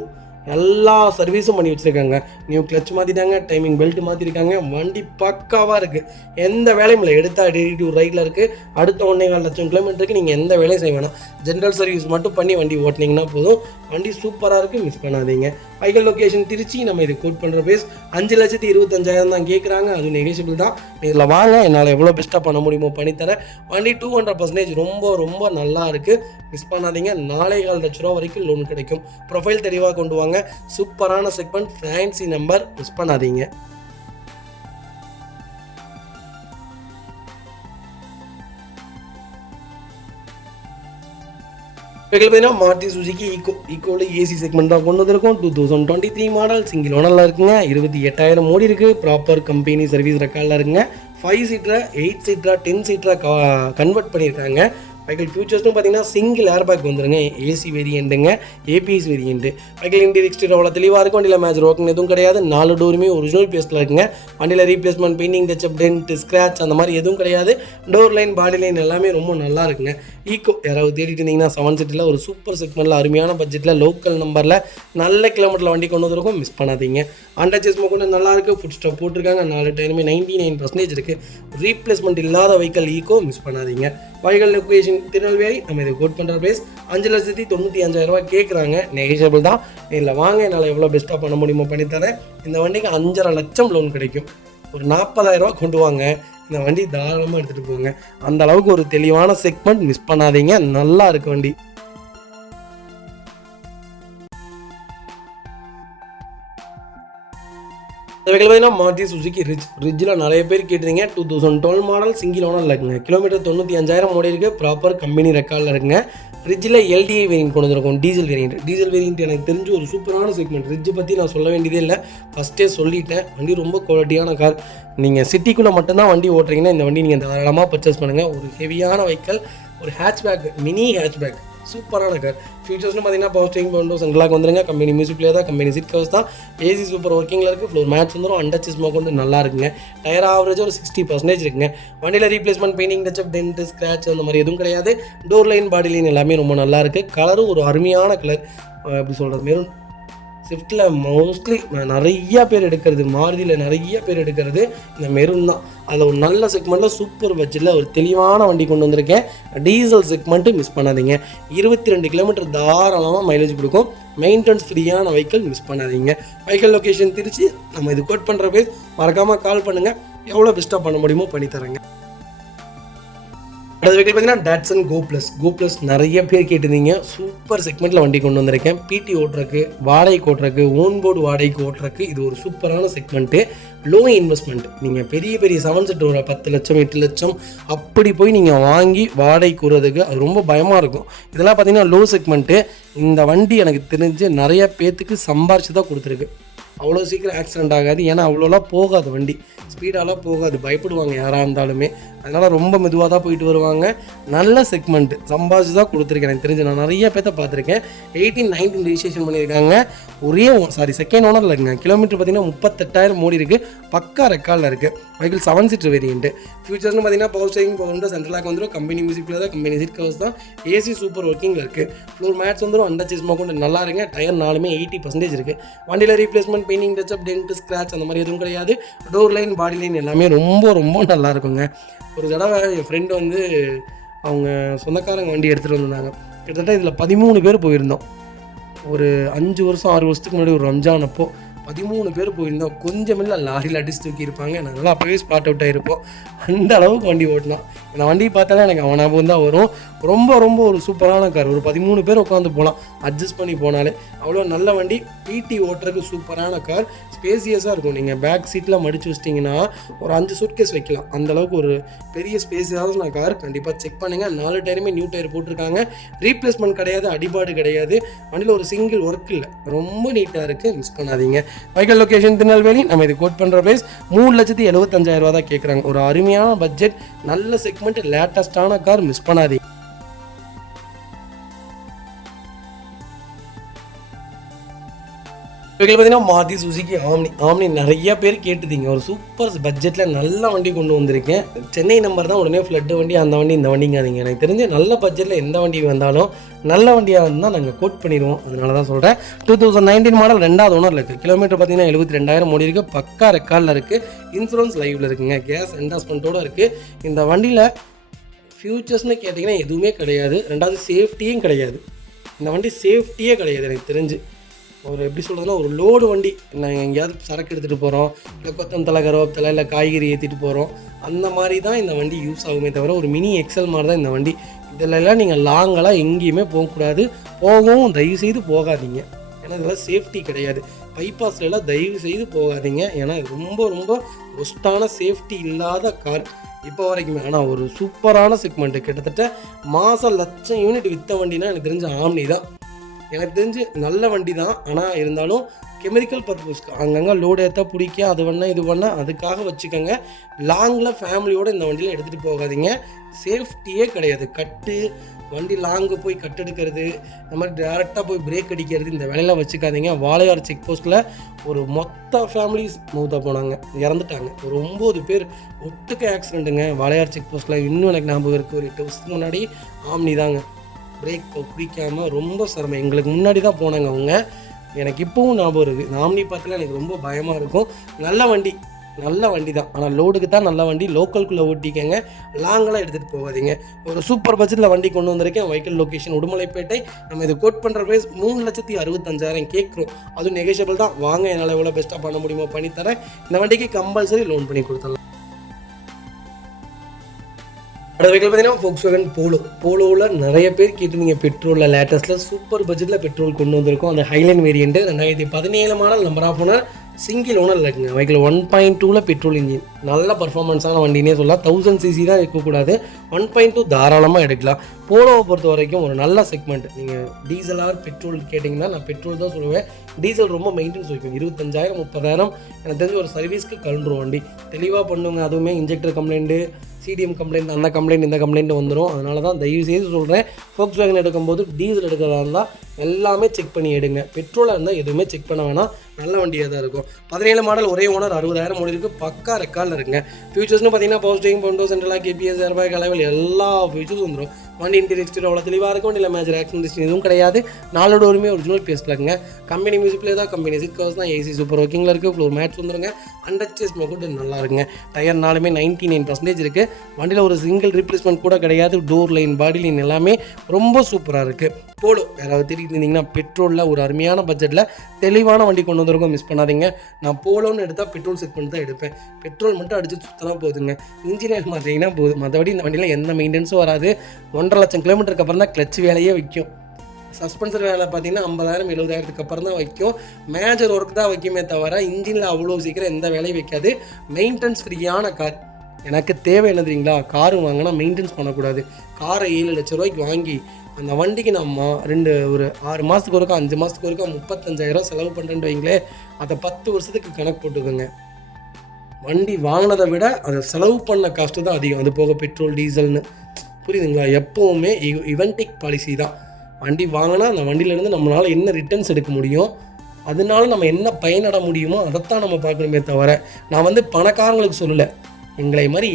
எல்லா சர்வீஸும் பண்ணி வச்சுருக்காங்க. நியூ கிளச் மாற்றிட்டாங்க, டைமிங் பெல்ட் மாற்றிருக்காங்க. வண்டி பக்காவாக இருக்குது. எந்த வேலையும் இல்லை. எடுத்தால் டெரிட்டிவ் ரைடில் இருக்குது. அடுத்த 1,25,000 கிலோமீட்டருக்கு நீங்கள் எந்த வேலையும் செய்ய வேணாம். ஜென்ரல் சர்வீஸ் மட்டும் பண்ணி வண்டி ஓட்டினீங்கன்னா போதும். வண்டி சூப்பராக இருக்குது, மிஸ் பண்ணாதீங்க. Vehicle location Trichy. நம்ம இது கோட் பண்ணுற பேஸ் 5,25,000 தான் கேட்குறாங்க. அதுவும் நெகோஷியபிள் தான். இதில் வாங்க, என்னால் எவ்வளோ பெஸ்ட்டாக பண்ண முடியுமோ பண்ணித்தரேன். வண்டி 200% ரொம்ப நல்லா இருக்குது, மிஸ் பண்ணாதீங்க. 4,50,000 வரைக்கும் லோன் கிடைக்கும். ப்ரொஃபைல் தெளிவாக கொண்டு வாங்க. சூப்பரான செக்மெண்ட், ஃபேன்சி நம்பர், மிஸ் பண்ணாதீங்க. பார்த்தீங்கன்னா மாருதி சுசுகி ஈக்கோவில் AC செக்மெண்ட் தான் கொண்டு வந்திருக்கோம். 2023 மாடல், சிங்கிள் ஓனரில் இருக்குங்க. 28,000 ஓடி இருக்குது. ப்ராப்பர் கம்பெனி சர்வீஸ் ரெக்கார்டில் இருக்குங்க. 5 சீட்டரை 8 சீட்டராக 10 சீட்டராக கன்வெர்ட் பண்ணியிருக்காங்க. வெஹிக்கிள் ஃபியூச்சர்ஸ்னு பார்த்தீங்கன்னா சிங்கிள் ஏர்பேக் வந்துருங்க. AC வேரியண்ட்டுங்க, ABS variant. Vehicle interior exterior அவ்வளோ தெளிவாக இருக்கும். வண்டியில் மேஜர் ஒர்க்கிங் எதுவும் கிடையாது. 4 டோருமே ஒரிஜினல் பேஸ்ட்டில் இருக்குங்க. வண்டியில் replacement, painting, touch up, dent, scratch அந்த மாதிரி எதுவும் கிடையாது. டோர் லைன், பாடி லைன் எல்லாமே ரொம்ப நல்லா இருக்குங்க. ஈக்கோ யாராவது தேடிட்டு இருந்தீங்கன்னா 7 சீட்டில் ஒரு சூப்பர் செக்மெண்ட்டில் அருமையான பட்ஜெட்டில் லோக்கல் நம்பரில் நல்ல கிலோமீட்டரில் வண்டி கொண்டு வந்திருக்கும், மிஸ் பண்ணாதீங்க. அண்டர்ச்சேஸ் கொண்டு நல்லா இருக்குது. ஃபுட் ஸ்டாப் போட்டிருக்காங்க. 4 டயருமே 99% இருக்குது. ரீப்ளேஸ்மெண்ட் இல்லாத வெஹிக்கிள் ஈக்கோ, மிஸ் பண்ணாதீங்க. Vehicle location Tirunelveli. நம்ம இதை கோட் பண்ணுற பிரைஸ் 5,95,000 கேட்குறாங்க. நெகோஷியபிள் தான். இல்லை வாங்க, என்னால் எவ்வளோ பெஸ்ட்டாக பண்ண முடியுமோ பண்ணித்தரேன். இந்த வண்டிக்கு 5,50,000 லட்சம் லோன் கிடைக்கும். ஒரு 40,000 கொண்டு வாங்க, இந்த வண்டி தாராளமாக எடுத்துகிட்டு போங்க. அந்த அளவுக்கு ஒரு தெளிவான செக்மெண்ட், மிஸ் பண்ணாதீங்க. நல்லா இருக்கு வண்டி. வெஹிக்கிள் பார்த்தீங்கன்னா மாருதி சுசுகி ரிட்ஜில் நிறைய பேர் கேட்டிருந்தீங்க. 2012 மாடல், சிங்கிள் ஓனரில் இருக்குங்க. கிலோமீட்டர் 95,000 ஓடி இருக்குது. ப்ராப்பர் கம்பெனி ரெக்கார்டில் இருக்குங்க. ரிட்ஜில் LDI வேரியன்ட் கொண்டு வந்திருக்கும். டீசல் வேரியன்ட் எனக்கு தெரிஞ்சு ஒரு சூப்பரான செக்மெண்ட். ரிட்ஜை பற்றி நான் சொல்ல வேண்டியதே இல்லை, ஃபஸ்ட்டே சொல்லிட்டேன். வண்டி ரொம்ப குவாலிட்டியான கார். நீங்கள் சிட்டிக்குள்ளே மட்டும்தான் வண்டி ஓட்டுறீங்கன்னா இந்த வண்டி நீங்கள் தாராளமாக பர்ச்சேஸ் பண்ணுங்கள். ஒரு ஹெவியான வெஹிக்கிள், ஒரு ஹேட்ச்பேக், மினி ஹேட்ச்பேக், சூப்பரான கார். ஃபீச்சர்ஸ்னு பார்த்தீங்கன்னா power steering, power windows, central lock வந்துருங்க. கம்பெனி மியூசிக் பிளேயர் தான், கம்பெனி சீட் கவர்ஸ் தான். AC சூப்பர் ஒர்க்கிங்கில் இருக்குது. ஃப்ளோர் மேட்ச் வந்துடும். அண்டர்ச்சேஸ் கொண்டு நல்லா இருக்குங்க. டயர் ஆவரேஜ் ஒரு 60% இருக்குங்க. வண்டியில் replacement, painting, touch up, dent, scratch அந்த மாதிரி எதுவும் கிடையாது. டோர் லைன், பாடி லைன் எல்லாமே ரொம்ப நல்லா இருக்குது. கலரும் ஒரு அருமையான கலர். எப்படி சொல்கிறது, மெரூன். ஸ்விஃப்ட்டில் மோஸ்ட்லி நிறைய பேர் எடுக்கிறது, மாருதியில் நிறைய பேர் எடுக்கிறது இந்த மெரூன் தான். அதில் ஒரு நல்ல செக்மெண்ட்டில் சூப்பர் பட்ஜெட்டில் ஒரு தெளிவான வண்டி கொண்டு வந்திருக்கேன். டீசல் செக்மெண்ட்டு மிஸ் பண்ணாதீங்க. 22 கிலோமீட்டர் தாராளமாக மைலேஜ் கொடுக்கும். மெயின்டெனன்ஸ் ஃப்ரீயான வெஹிக்கிள், மிஸ் பண்ணாதீங்க. Vehicle location Trichy. நம்ம இது கோட் பண்ணுற பேர் மறக்காமல் கால் பண்ணுங்கள். எவ்வளோ பெஸ்ட்டாக பண்ண முடியுமோ பண்ணித்தரேங்க. அடுத்த வெஹிக்கிள் பார்த்தீங்கன்னா டாட்சன் கோ ப்ளஸ் நிறைய பேர் கேட்டிருந்தீங்க. சூப்பர் செக்மெண்ட்டில் வண்டி கொண்டு வந்திருக்கேன். PT ஓட்டுறக்கு, வாடகைக்கு ஓட்டுறக்கு, ஓன் போர்டு வாடகைக்கு ஓட்டுறக்கு இது ஒரு சூப்பரான செக்மெண்ட்டு. Low investment. நீங்கள் பெரிய 7 சீட் ஒரு 10 லட்சம் 8 லட்சம் அப்படி போய் நீங்கள் வாங்கி வாடகைக்கு கூறதுக்கு அது ரொம்ப பயமாக இருக்கும். இதெல்லாம் பார்த்தீங்கன்னா லோ செக்மெண்ட்டு. இந்த வண்டி எனக்கு தெரிஞ்சு நிறைய பேர்த்துக்கு சம்பாரிச்சு தான் கொடுத்துருக்கு. அவ்வளோ சீக்கிரம் ஆக்சிடென்ட் ஆகாது. ஏன்னா அவ்வளோலாம் போகாது வண்டி, ஸ்பீடாலாம் போகாது, பயப்படுவாங்க யாராக இருந்தாலுமே. அதனால் ரொம்ப மெதுவாக தான் போயிட்டு வருவாங்க. நல்ல செக்மெண்ட்டு சம்பாதிச்சு தான் கொடுத்துருக்கேன். எனக்கு தெரிஞ்சு நான் நிறைய பேர்த்த பார்த்துருக்கேன். 18, 19 ரெஜிஸ்ட்ரேஷன் பண்ணியிருக்காங்க. செகண்ட் ஓனரில் இருக்குங்க. கிலோமீட்டர் பார்த்தீங்கன்னா 38,000 ஓடி இருக்குது. பக்கா ரெக்கார்டில் இருக்குது. Vehicle 7 seater variant. ஃபியூச்சர்ஸ்னு பார்த்தீங்கன்னா power steering, power windows, central lock வந்துடும். கம்பெனி மியூசிக் பிளேயர் தான், கம்பெனி சீட் கவர்ஸ் தான். AC சூப்பர் ஒர்க்கிங்கில் இருக்குது. ஃப்ளோர் மேட்ச் வந்துடும். அண்டர்ச்சேஸ் கொண்டு நல்லா இருங்க. டயர் 4மே 80% இருக்குது. வண்டியில் replacement, painting touch up dent scratch அந்த மாதிரி எதுவும் கிடையாது. டோர் லைன் பாடி லைன் எல்லாமே ரொம்ப ரொம்ப நல்லா இருக்குங்க. ஒரு தடவை என் ஃப்ரெண்டு வந்து அவங்க சொந்தக்காரங்க வண்டி எடுத்துகிட்டு வந்திருந்தாங்க. கிட்டத்தட்ட இதில் 13 பேர் போயிருந்தோம். ஒரு 5 வருஷம் 6 வருஷத்துக்கு முன்னாடி ஒரு ரம்ஜான் அப்போது 13 பேர் போயிருந்தோம். கொஞ்சமில்ல லாரியில் அடிச்சு தூக்கியிருப்பாங்க. நாங்களாம் அப்போவே ஸ்பாட் அவுட் ஆகிருப்போம். அந்த அளவுக்கு வண்டி ஓட்டினான். இந்த வண்டி பார்த்தாலே எனக்கு அவன் ஞாபகம் தான் வரும். ரொம்ப ரொம்ப ஒரு சூப்பரான கார். ஒரு 13 பேர் உட்காந்து போகலாம் அட்ஜஸ்ட் பண்ணி போனாலே. அவ்வளோ நல்ல வண்டி. பிடி ஓட்டுறதுக்கு சூப்பரான கார். ஸ்பேசியஸாக இருக்கும். நீங்கள் பேக் சீட்டில் மடித்து வச்சிட்டிங்கன்னா ஒரு 5 சூட்கேஸ் வைக்கலாம். அந்தளவுக்கு ஒரு பெரிய ஸ்பேஸியஸான கார். கண்டிப்பாக செக் பண்ணுங்கள். 4 டயருமே நியூ டயர் போட்டிருக்காங்க. ரீப்ளேஸ்மெண்ட் கிடையாது, அடிபாடு கிடையாது. வண்டியில் ஒரு சிங்கிள் ஒர்க் இல்லை. ரொம்ப நீட்டாக இருக்குது. மிஸ் பண்ணாதீங்க. Vehicle location Tirunelveli. நம்ம இது கோட் பண்ணுற ப்ரைஸ் 3,75,000 தான் கேட்குறாங்க. ஒரு அருமையான பட்ஜெட், நல்ல செக்மெண்ட், லேட்டஸ்டான கார். மிஸ் பண்ணாதீங்க. இவர்கள் பார்த்தீங்கன்னா மாருதி சுசுகி ஆம்னி நிறைய பேர் கேட்டுதீங்க. ஒரு சூப்பர் பட்ஜெட்டில் நல்ல வண்டி கொண்டு வந்திருக்கேன். சென்னை நம்பர் தான் உடனே ஃப்ளட் வண்டி அந்த வண்டி இந்த வண்டிங்காதீங்க. எனக்கு தெரிஞ்சு நல்ல பட்ஜெட்டில் எந்த வண்டி வந்தாலும் நல்ல வண்டியாக இருந்தால் நாங்கள் கோட் பண்ணிடுவோம். அதனால தான் சொல்கிறேன். 2019 மாடல் 2வது ஓனரில் இருக்குது. கிலோமீட்டர் பார்த்தீங்கன்னா 72,000 ஓடி இருக்குது. பக்கா ரெக்கார்டில் இருக்குது. இன்சூரன்ஸ் லைவில் இருக்குங்க. கேஸ் என்டாஸ்மெண்ட்டோடு இருக்குது. இந்த வண்டியில் ஃபியூச்சர்ஸ்னு கேட்டிங்கன்னா எதுவுமே கிடையாது. ரெண்டாவது சேஃப்டியும் கிடையாது. இந்த வண்டி சேஃப்டியே கிடையாது எனக்கு தெரிஞ்சு. ஒரு எப்படி சொல்கிறதுனா ஒரு லோடு வண்டி. நாங்கள் எங்கேயாவது சரக்கு எடுத்துகிட்டு போகிறோம், இல்லை கொத்தமல்லி கருவேப்பிலை இல்லை காய்கறி ஏற்றிட்டு போகிறோம், அந்த மாதிரி தான் இந்த வண்டி யூஸ் ஆகுமே தவிர ஒரு மினி எக்ஸல் மாதிரி தான் இந்த வண்டி. இதிலெல்லாம் நீங்கள் லாங்கெல்லாம் எங்கேயுமே போகக்கூடாது. போகவும் தயவுசெய்து போகாதீங்க. ஏன்னா இதெல்லாம் சேஃப்டி கிடையாது. பைபாஸ்லாம் தயவு செய்து போகாதீங்க. ஏன்னா ரொம்ப ரொம்ப ஒஸ்ட்டான சேஃப்டி இல்லாத கார் இப்போ வரைக்குமே. ஆனால் ஒரு சூப்பரான செக்மெண்ட்டு. கிட்டத்தட்ட மாதம் 1,00,000 யூனிட் விற்ற வண்டினா எனக்கு தெரிஞ்ச ஆம்னி தான். எனக்கு தெரிஞ்சு நல்ல வண்டி தான். ஆனால் இருந்தாலும் கெமிக்கல் பர்பஸ்க்கு அங்கங்கே லோடு ஏற்ற பிடிக்க அது பண்ணால் இது பண்ணால் அதுக்காக வச்சுக்கோங்க. லாங்கில் ஃபேமிலியோடு இந்த வண்டியில் எடுத்துகிட்டு போகாதீங்க. சேஃப்டியே கிடையாது. கட்டு வண்டி லாங்கு போய் கட் எடுக்கிறது, இந்த மாதிரி டேரெக்டாக போய் பிரேக் அடிக்கிறது, இந்த வேலையெல்லாம் வச்சுக்காதீங்க. வாளையார் செக் போஸ்ட்டில் ஒரு மொத்த ஃபேமிலிஸ் மூத்தாக போனாங்க, இறந்துட்டாங்க. ஒரு 9 பேர் ஒட்டுக்க ஆக்சிடெண்ட்டுங்க வாளையார் செக் போஸ்ட்டில். இன்னும் எனக்கு ஞாபகம் இருக்குது. ஒரு 8 வருஷத்துக்கு முன்னாடி ஆம்னி தாங்க. பிரேக் பிடிக்காமல் ரொம்ப சிரமம். எங்களுக்கு முன்னாடி தான் போனாங்க அவங்க. எனக்கு இப்போவும் ஞாபகம் இருக்குது. இந்த ஆம்னி பார்த்துல எனக்கு ரொம்ப பயமாக இருக்கும். நல்ல வண்டி தான். ஆனால் லோடுக்கு தான் நல்ல வண்டி. லோக்கலுக்குள்ளே ஓட்டிக்கங்க. லாங்கெல்லாம் எடுத்துகிட்டு போகாதீங்க. ஒரு சூப்பர் பட்ஜெட்டில் வண்டி கொண்டு வந்திருக்கேன். Vehicle location Udumalaipettai. நம்ம இது கோட் பண்ணுற ப்ரைஸ் 3,65,000 கேட்குறோம். அதுவும் நெகோஷியபிள் தான். வாங்க, என்னால் எவ்வளோ பெஸ்ட்டாக பண்ண முடியுமோ பண்ணித்தரேன். இந்த வண்டிக்கு கம்பல்சரி லோன் பண்ணி கொடுத்துடலாம். அடுத்த வெஹிக்கிள் பார்த்தீங்கன்னா Volkswagen போலோவில் நிறைய பேர் கேட்டிருந்தீங்க. பெட்ரோலில் லேட்டஸ்ட்டில் சூப்பர் பட்ஜெட்டில் பெட்ரோல் கொண்டு வந்திருக்கோம். அந்த highline variant 2017 model number of owner single owner இருக்குங்க. Vehicle 1.2 petrol engine. நல்ல பர்ஃபார்மன்ஸான வண்டினே சொல்லலாம். 1000 cc தான் இருக்கக்கூடாது. 1.2 தாராளமாக எடுக்கலாம். போலோவை பொறுத்த வரைக்கும் ஒரு நல்ல செக்மெண்ட். நீங்கள் டீசல் ஆர் பெட்ரோல் கேட்டிங்கன்னா நான் பெட்ரோல் தான் சொல்லுவேன். டீசல் ரொம்ப மெயின்டெனன்ஸ் வைக்கும். 25,000 30,000 எனக்கு தெரிஞ்சு ஒரு சர்வீஸ்க்கு கலந்துரும் வண்டி. தெளிவாக பண்ணுங்க. அதுவுமே இன்ஜெக்டர் கம்ப்ளைண்ட்டு, சிடிஎம் கம்ப்ளைண்ட், அந்த கம்ப்ளைண்ட் இந்த கம்ப்ளைண்ட் வந்துடும். அதனால தான் தயவு செய்து சொல்கிறேன், Volkswagen எடுக்கும்போது டீசல் எடுக்கிறதா இருந்தால் எல்லாமே செக் பண்ணி எடுங்க. பெட்ரோலாக இருந்தால் எதுவுமே செக் பண்ண வேணாம். நல்ல வண்டியாக தான் இருக்கும். 17 மாடல் ஒரே ஓனர் 60,000 ஓடி இருக்குது. பக்கா ரெக்கார்டில் இருக்குங்க. ஃபியூச்சர்ஸ்னு பார்த்தீங்கன்னா power steering, power window, central lock, KBS, airbag, alloy wheel எல்லா ஃபியூச்சர்ஸ் வந்துடும். வண்டி இன்டீரியர் எக்ஸ்டீரியர் அவ்வளோ தெளிவாக இருக்கும். வண்டியில் மேஜர் ஆக்சிடென்ட் ஹிஸ்டரி எதுவும் கிடையாது. 4 டோருமே ஒரிஜினல் பேஸ்ட்லாங்க. கம்பெனி மியூசிக்லேயே தான். கம்பெனி சீட் கவர்ஸ் தான். ஏசி சூப்பர் ஒர்க்கிங்கில் இருக்குது. ஃப்ளோர் மேட்ச் வந்துருங்க. அண்டர்ச்சேஸ் மொக்கூட்டு நல்லா இருக்குங்க. டயர் 4மே 99% இருக்குது. வண்டியில் ஒரு சிங்கிள் ரீப்ளேஸ்மெண்ட் கூட கிடையாது. டோர் லைன், பாடி லைன் எல்லாமே ரொம்ப சூப்பராக இருக்குது. போலோ யாராவது திருப்பி இருந்தீங்கன்னா பெட்ரோலில் ஒரு அருமையான பட்ஜெட்டில் தெளிவான வண்டி கொண்டு வந்திருக்கோம். மிஸ் பண்ணாதீங்க. நான் போலோன்னு எடுத்தால் பெட்ரோல் செட் பண்ணி தான் எடுப்பேன். பெட்ரோல் மட்டும் அடித்து சுற்றினா போதுங்க. இன்ஜினியர் மாற்றிங்கன்னா போதும். மற்றபடி இந்த வண்டியில் எந்த மெயின்டெனன்ஸும் வராது. 1.5 லட்சம் கிலோமீட்டருக்கு அப்புறம் தான் கிளச் வேலையே வைக்கும். சஸ்பென்சர் வேலை பார்த்தீங்கன்னா 50,000 70,000 அப்புறம் தான் வைக்கும். மேஜர் ஒர்க் தான் வைக்குமே தவிர இன்ஜினில் அவ்வளோ சீக்கிரம் எந்த வேலையும் வைக்காது. மெயின்டெனன்ஸ் ஃப்ரீயான கார். எனக்கு தேவை என்ன தெரியுங்களா? காரு வாங்கினா மெயின்டெனன்ஸ் பண்ணக்கூடாது. காரை 7 லட்ச ரூபாய்க்கு வாங்கி அந்த வண்டிக்கு நம்ம ஒரு 6 மாதத்துக்கு ஒருக்கா 5 மாதத்துக்கு ஒருக்கா 35,000 செலவு பண்ணுறேன்னு வைங்களே, அதை 10 வருஷத்துக்கு கணக்கு போட்டுக்கோங்க. வண்டி வாங்கினதை விட அதை செலவு பண்ண காஸ்ட்டு தான் அதிகம். அது போக பெட்ரோல், டீசல்னு, புரியுதுங்களா? எப்போவுமே இவென்டிக் பாலிசி தான். வண்டி வாங்கினா அந்த வண்டியிலேருந்து நம்மளால் என்ன ரிட்டர்ன்ஸ் எடுக்க முடியும், அதனால நம்ம என்ன பயனட முடியுமோ அதைத்தான் நம்ம பார்க்கணுமே தவிர, நான் பணக்காரங்களுக்கு சொல்லலை, எங்களை மாதிரி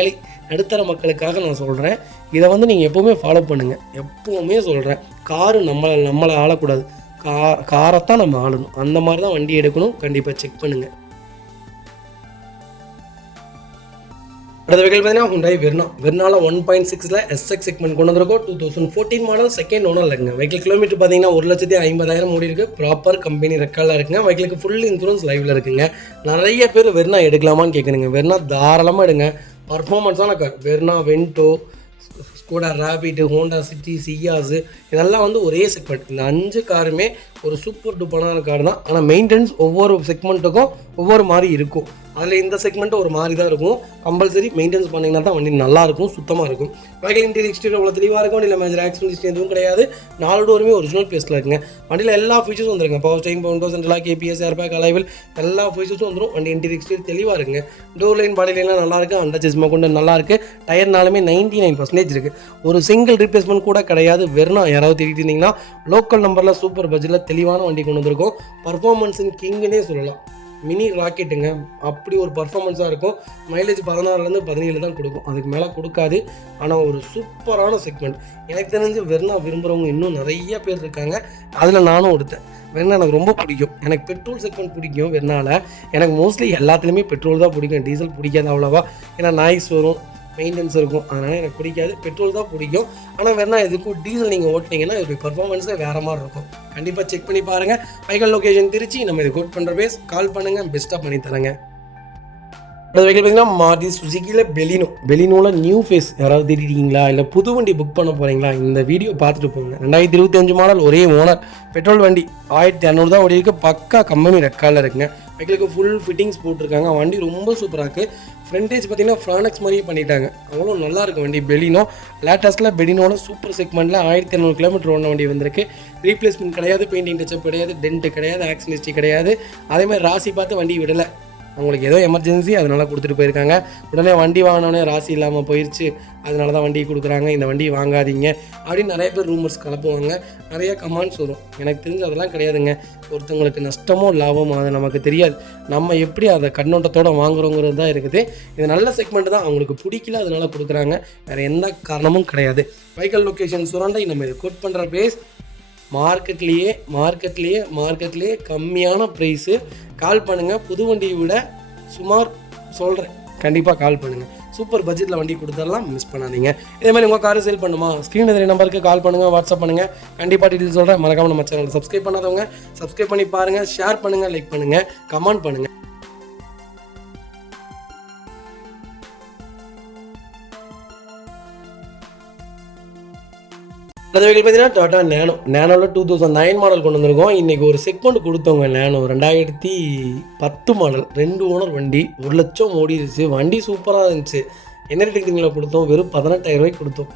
ஏழை நடுத்தர மக்களுக்காக நான் சொல்கிறேன். இதை நீங்கள் எப்போவுமே ஃபாலோ பண்ணுங்கள். எப்போவுமே சொல்கிறேன், காரு நம்மளை ஆளக்கூடாது. காரைத்தான் நம்ம ஆளணும். அந்த மாதிரி தான் வண்டி எடுக்கணும். கண்டிப்பாக செக் பண்ணுங்கள். அடுத்த வெஹிக்கிள் பார்த்தீங்கன்னா Hyundai வெர்னால 1.6 SX செக்மெண்ட் கொண்டு வந்திருக்கோம். 2014 மாடல், செகண்ட் ஓனர் இருக்குங்க. வெஹிக்கிள் கிலோமீட்டர் பார்த்தீங்கன்னா 1,50,000 ஓடி இருக்குது. ப்ராப்பர் கம்பெனி ரெக்கார்டில் இருக்குங்க. வெஹிக்கிளுக்கு ஃபுல் இன்சூரன்ஸ் லைவில் இருக்குங்க. நிறைய பேர் வெர்னா எடுக்கலாமான்னு கேட்குறீங்க. வெர்னா தாராளமாக எடுங்க. பர்ஃபார்மன்ஸான car. Verna Vento, Skoda Rapid, Honda City, Ciaz, இதெல்லாம் வந்து ஒரே செக்மெண்ட். இந்த 5 காருமே ஒரு சூப்பர் டூப்பரான கார் தான். ஆனால் மெயின்டெனன்ஸ் ஒவ்வொரு செக்மெண்ட்டுக்கும் ஒவ்வொரு மாதிரி இருக்கும். அதில் இந்த செக்மெண்ட்டு ஒரு மாதிரி தான் இருக்கும். கம்பல்சரி மெயின்டெனன்ஸ் பண்ணிங்கன்னா தான் வண்டி நல்லாயிருக்கும், சுத்தமாக இருக்கும். வெஹிக்கிள் இன்டீரியர் எக்ஸ்டீரியர் அவ்வளோ தெளிவாக இருக்கும். வண்டியில் மேஜர் ஆக்சிடென்ட் எதுவும் கிடையாது. 4 டோருமே ஒரிஜினல் பேஸில் இருக்குங்க. வண்டியில் எல்லா ஃபீச்சர்ஸும் வந்துருங்க. Power steering, window central lock, KBS, airbag, alloy wheel எல்லா ஃபீச்சர்ஸும் வந்துடும். வண்டி இன்டீரியர் எக்ஸ்டீரியர் தெளிவாக இருக்குங்க. டோர் லைன், பாடி லைன்லாம் நல்லாயிருக்கு. அண்டர் செஸ்மா கொண்டு நல்லாயிருக்கு. டயர்னாலுமே 99% இருக்குது. ஒரு சிங்கிள் ரீப்ளேஸ்மெண்ட் கூட கிடையாது. வெர்னா யாராவது தேடிட்டு இருந்தீங்கன்னா லோக்கல் நம்பரில் சூப்பர் பட்ஜெட்டில் தெளிவான வண்டி கொண்டு வந்திருக்கோம். பர்ஃபார்மன்ஸின் கிங்குன்னே சொல்லலாம். மினி ராக்கெட்டுங்க, அப்படி ஒரு பர்ஃபார்மன்ஸாக இருக்கும். மைலேஜ் 16 17 தான் கொடுக்கும், அதுக்கு மேலே கொடுக்காது. ஆனால் ஒரு சூப்பரான செக்மெண்ட். எனக்கு தெரிஞ்சு வெர்னா விரும்புகிறவங்க இன்னும் நிறைய பேர் இருக்காங்க. அதில் நானும் ஒருத்தன். வெர்னா எனக்கு ரொம்ப பிடிக்கும். எனக்கு பெட்ரோல் செக்மெண்ட் பிடிக்கும். வெர்னாவில் எனக்கு மோஸ்ட்லி எல்லாத்துலேயுமே பெட்ரோல் தான் பிடிக்கும். டீசல் பிடிக்காது அவ்வளோவா. ஏன்னா நாய்ஸ் வரும், மெயின்டெனன்ஸ் இருக்கும். அதனால் எனக்கு பிடிக்காது. பெட்ரோல் தான் பிடிக்கும். ஆனால் வேணா இதுக்கும் டீசல் நீங்கள் ஓட்டினீங்கன்னா இதோடைய பர்ஃபார்மன்ஸே வேறு மாதிரி இருக்கும். கண்டிப்பாக செக் பண்ணி பாருங்கள். Vehicle location Trichy. நம்ம இது கோட் பண்ணுற பேஸ் கால் பண்ணுங்கள், பெஸ்ட்டாக பண்ணி தரேங்க. அடுத்த வெஹிக்கிள் பார்த்தீங்கன்னா மாருதி சுசுக்கியில் பெலினோவில் நியூ ஃபேஸ். யாராவது தேடிட்டீங்களா, இல்லை புது வண்டி புக் பண்ண போகிறீங்களா, இந்த வீடியோ பார்த்துட்டு போங்க. 2025 மாடல், ஒரே ஓனர், பெட்ரோல் வண்டி, 1200 தான் ஓடி இருக்குது. பக்கா கம்பெனி ரெக்கார்டில் இருக்குங்க. வெஹிக்கிளுக்கு ஃபுல் ஃபிட்டிங்ஸ் போட்டிருக்காங்க. வண்டி ரொம்ப சூப்பராக இருக்குது. ஃப்ரண்டேஜ் பார்த்தீங்கன்னா ஃப்ரானக்ஸ் மாதிரியே பண்ணிட்டாங்க. அவ்வளோ நல்லாயிருக்கு வண்டி. பெலினோ லேட்டஸ்ட்டில் பெலினோட சூப்பர் செக்மெண்ட்டில் 1500 கிலோமீட்டர் ஓடின வண்டி வந்திருக்கு. ரீப்ளேஸ்மெண்ட் கிடையாது, பெயிண்டிங் டச்சப் கிடையாது, டென்ட்டு கிடையாது, ஆக்சிடென்ட் ஹிஸ்ட்ரி கிடையாது. அதேமாதிரி ராசி பார்த்து வண்டி விடலை. அவங்களுக்கு ஏதோ எமர்ஜென்சி, அதனால கொடுத்துட்டு போயிருக்காங்க. உடனே வண்டி வாங்கினோடனே ராசி இல்லாமல் போயிடுச்சு, அதனால தான் வண்டி கொடுக்குறாங்க, இந்த வண்டி வாங்காதீங்க அப்படின்னு நிறைய பேர் ரூமர்ஸ் கலப்புவாங்க. நிறைய கமெண்ட்ஸ் வரும். எனக்கு தெரிஞ்சு அதெல்லாம் கிடையாதுங்க. ஒருத்தவங்களுக்கு நஷ்டமோ லாபமோ அது நமக்கு தெரியாது. நம்ம எப்படி அதை கண்ணோட்டத்தோடு வாங்குறோங்கிறது தான் இருக்குது. இது நல்ல செக்மெண்ட் தான். அவங்களுக்கு பிடிக்கல, அதனால கொடுக்குறாங்க. வேறு எந்த காரணமும் கிடையாது. Vehicle location Surandai. நம்ம இது கோட் பண்ணுற பேஸ் மார்க்கெட்லேயே கம்மியான ப்ரைஸு. கால் பண்ணுங்கள். புது வண்டியை விட சுமார் சொல்கிறேன், கண்டிப்பாக கால் பண்ணுங்கள். சூப்பர் பட்ஜெட்டில் வண்டி கொடுத்துடலாம், மிஸ் பண்ணாதீங்க. இதே மாதிரி உங்கள் காரு சேல் பண்ணுமா, ஸ்க்ரீன் எதிரி நம்பருக்கு கால் பண்ணுங்கள், வாட்ஸ்அப் பண்ணுங்கள். கண்டிப்பாக டீட்டெயில் சொல்கிறேன். மறக்காமல் நம்ம சேனல் சப்ஸ்கிரைப் பண்ணாதவங்க சப்ஸ்கிரைப் பண்ணி பாருங்கள், ஷேர் பண்ணுங்கள், லைக் பண்ணுங்கள், கமெண்ட் பண்ணுங்கள். அது வெஹிக்கிள் பார்த்தீங்கன்னா டாடா நேனோவில் 2009 மாடல் கொண்டு வந்திருக்கோம். இன்றைக்கி ஒரு செக்மெண்ட் கொடுத்தவங்க. நேனோ 2010 மாடல், 2 ஓனர் வண்டி, 1 லட்சம் ஓடிடுச்சு. வண்டி சூப்பராக இருந்துச்சு. என்ன ரேட்டுக்கு கொடுத்தோம்? வெறும் 18,000 ரூபாய்க்கு கொடுத்தோம்.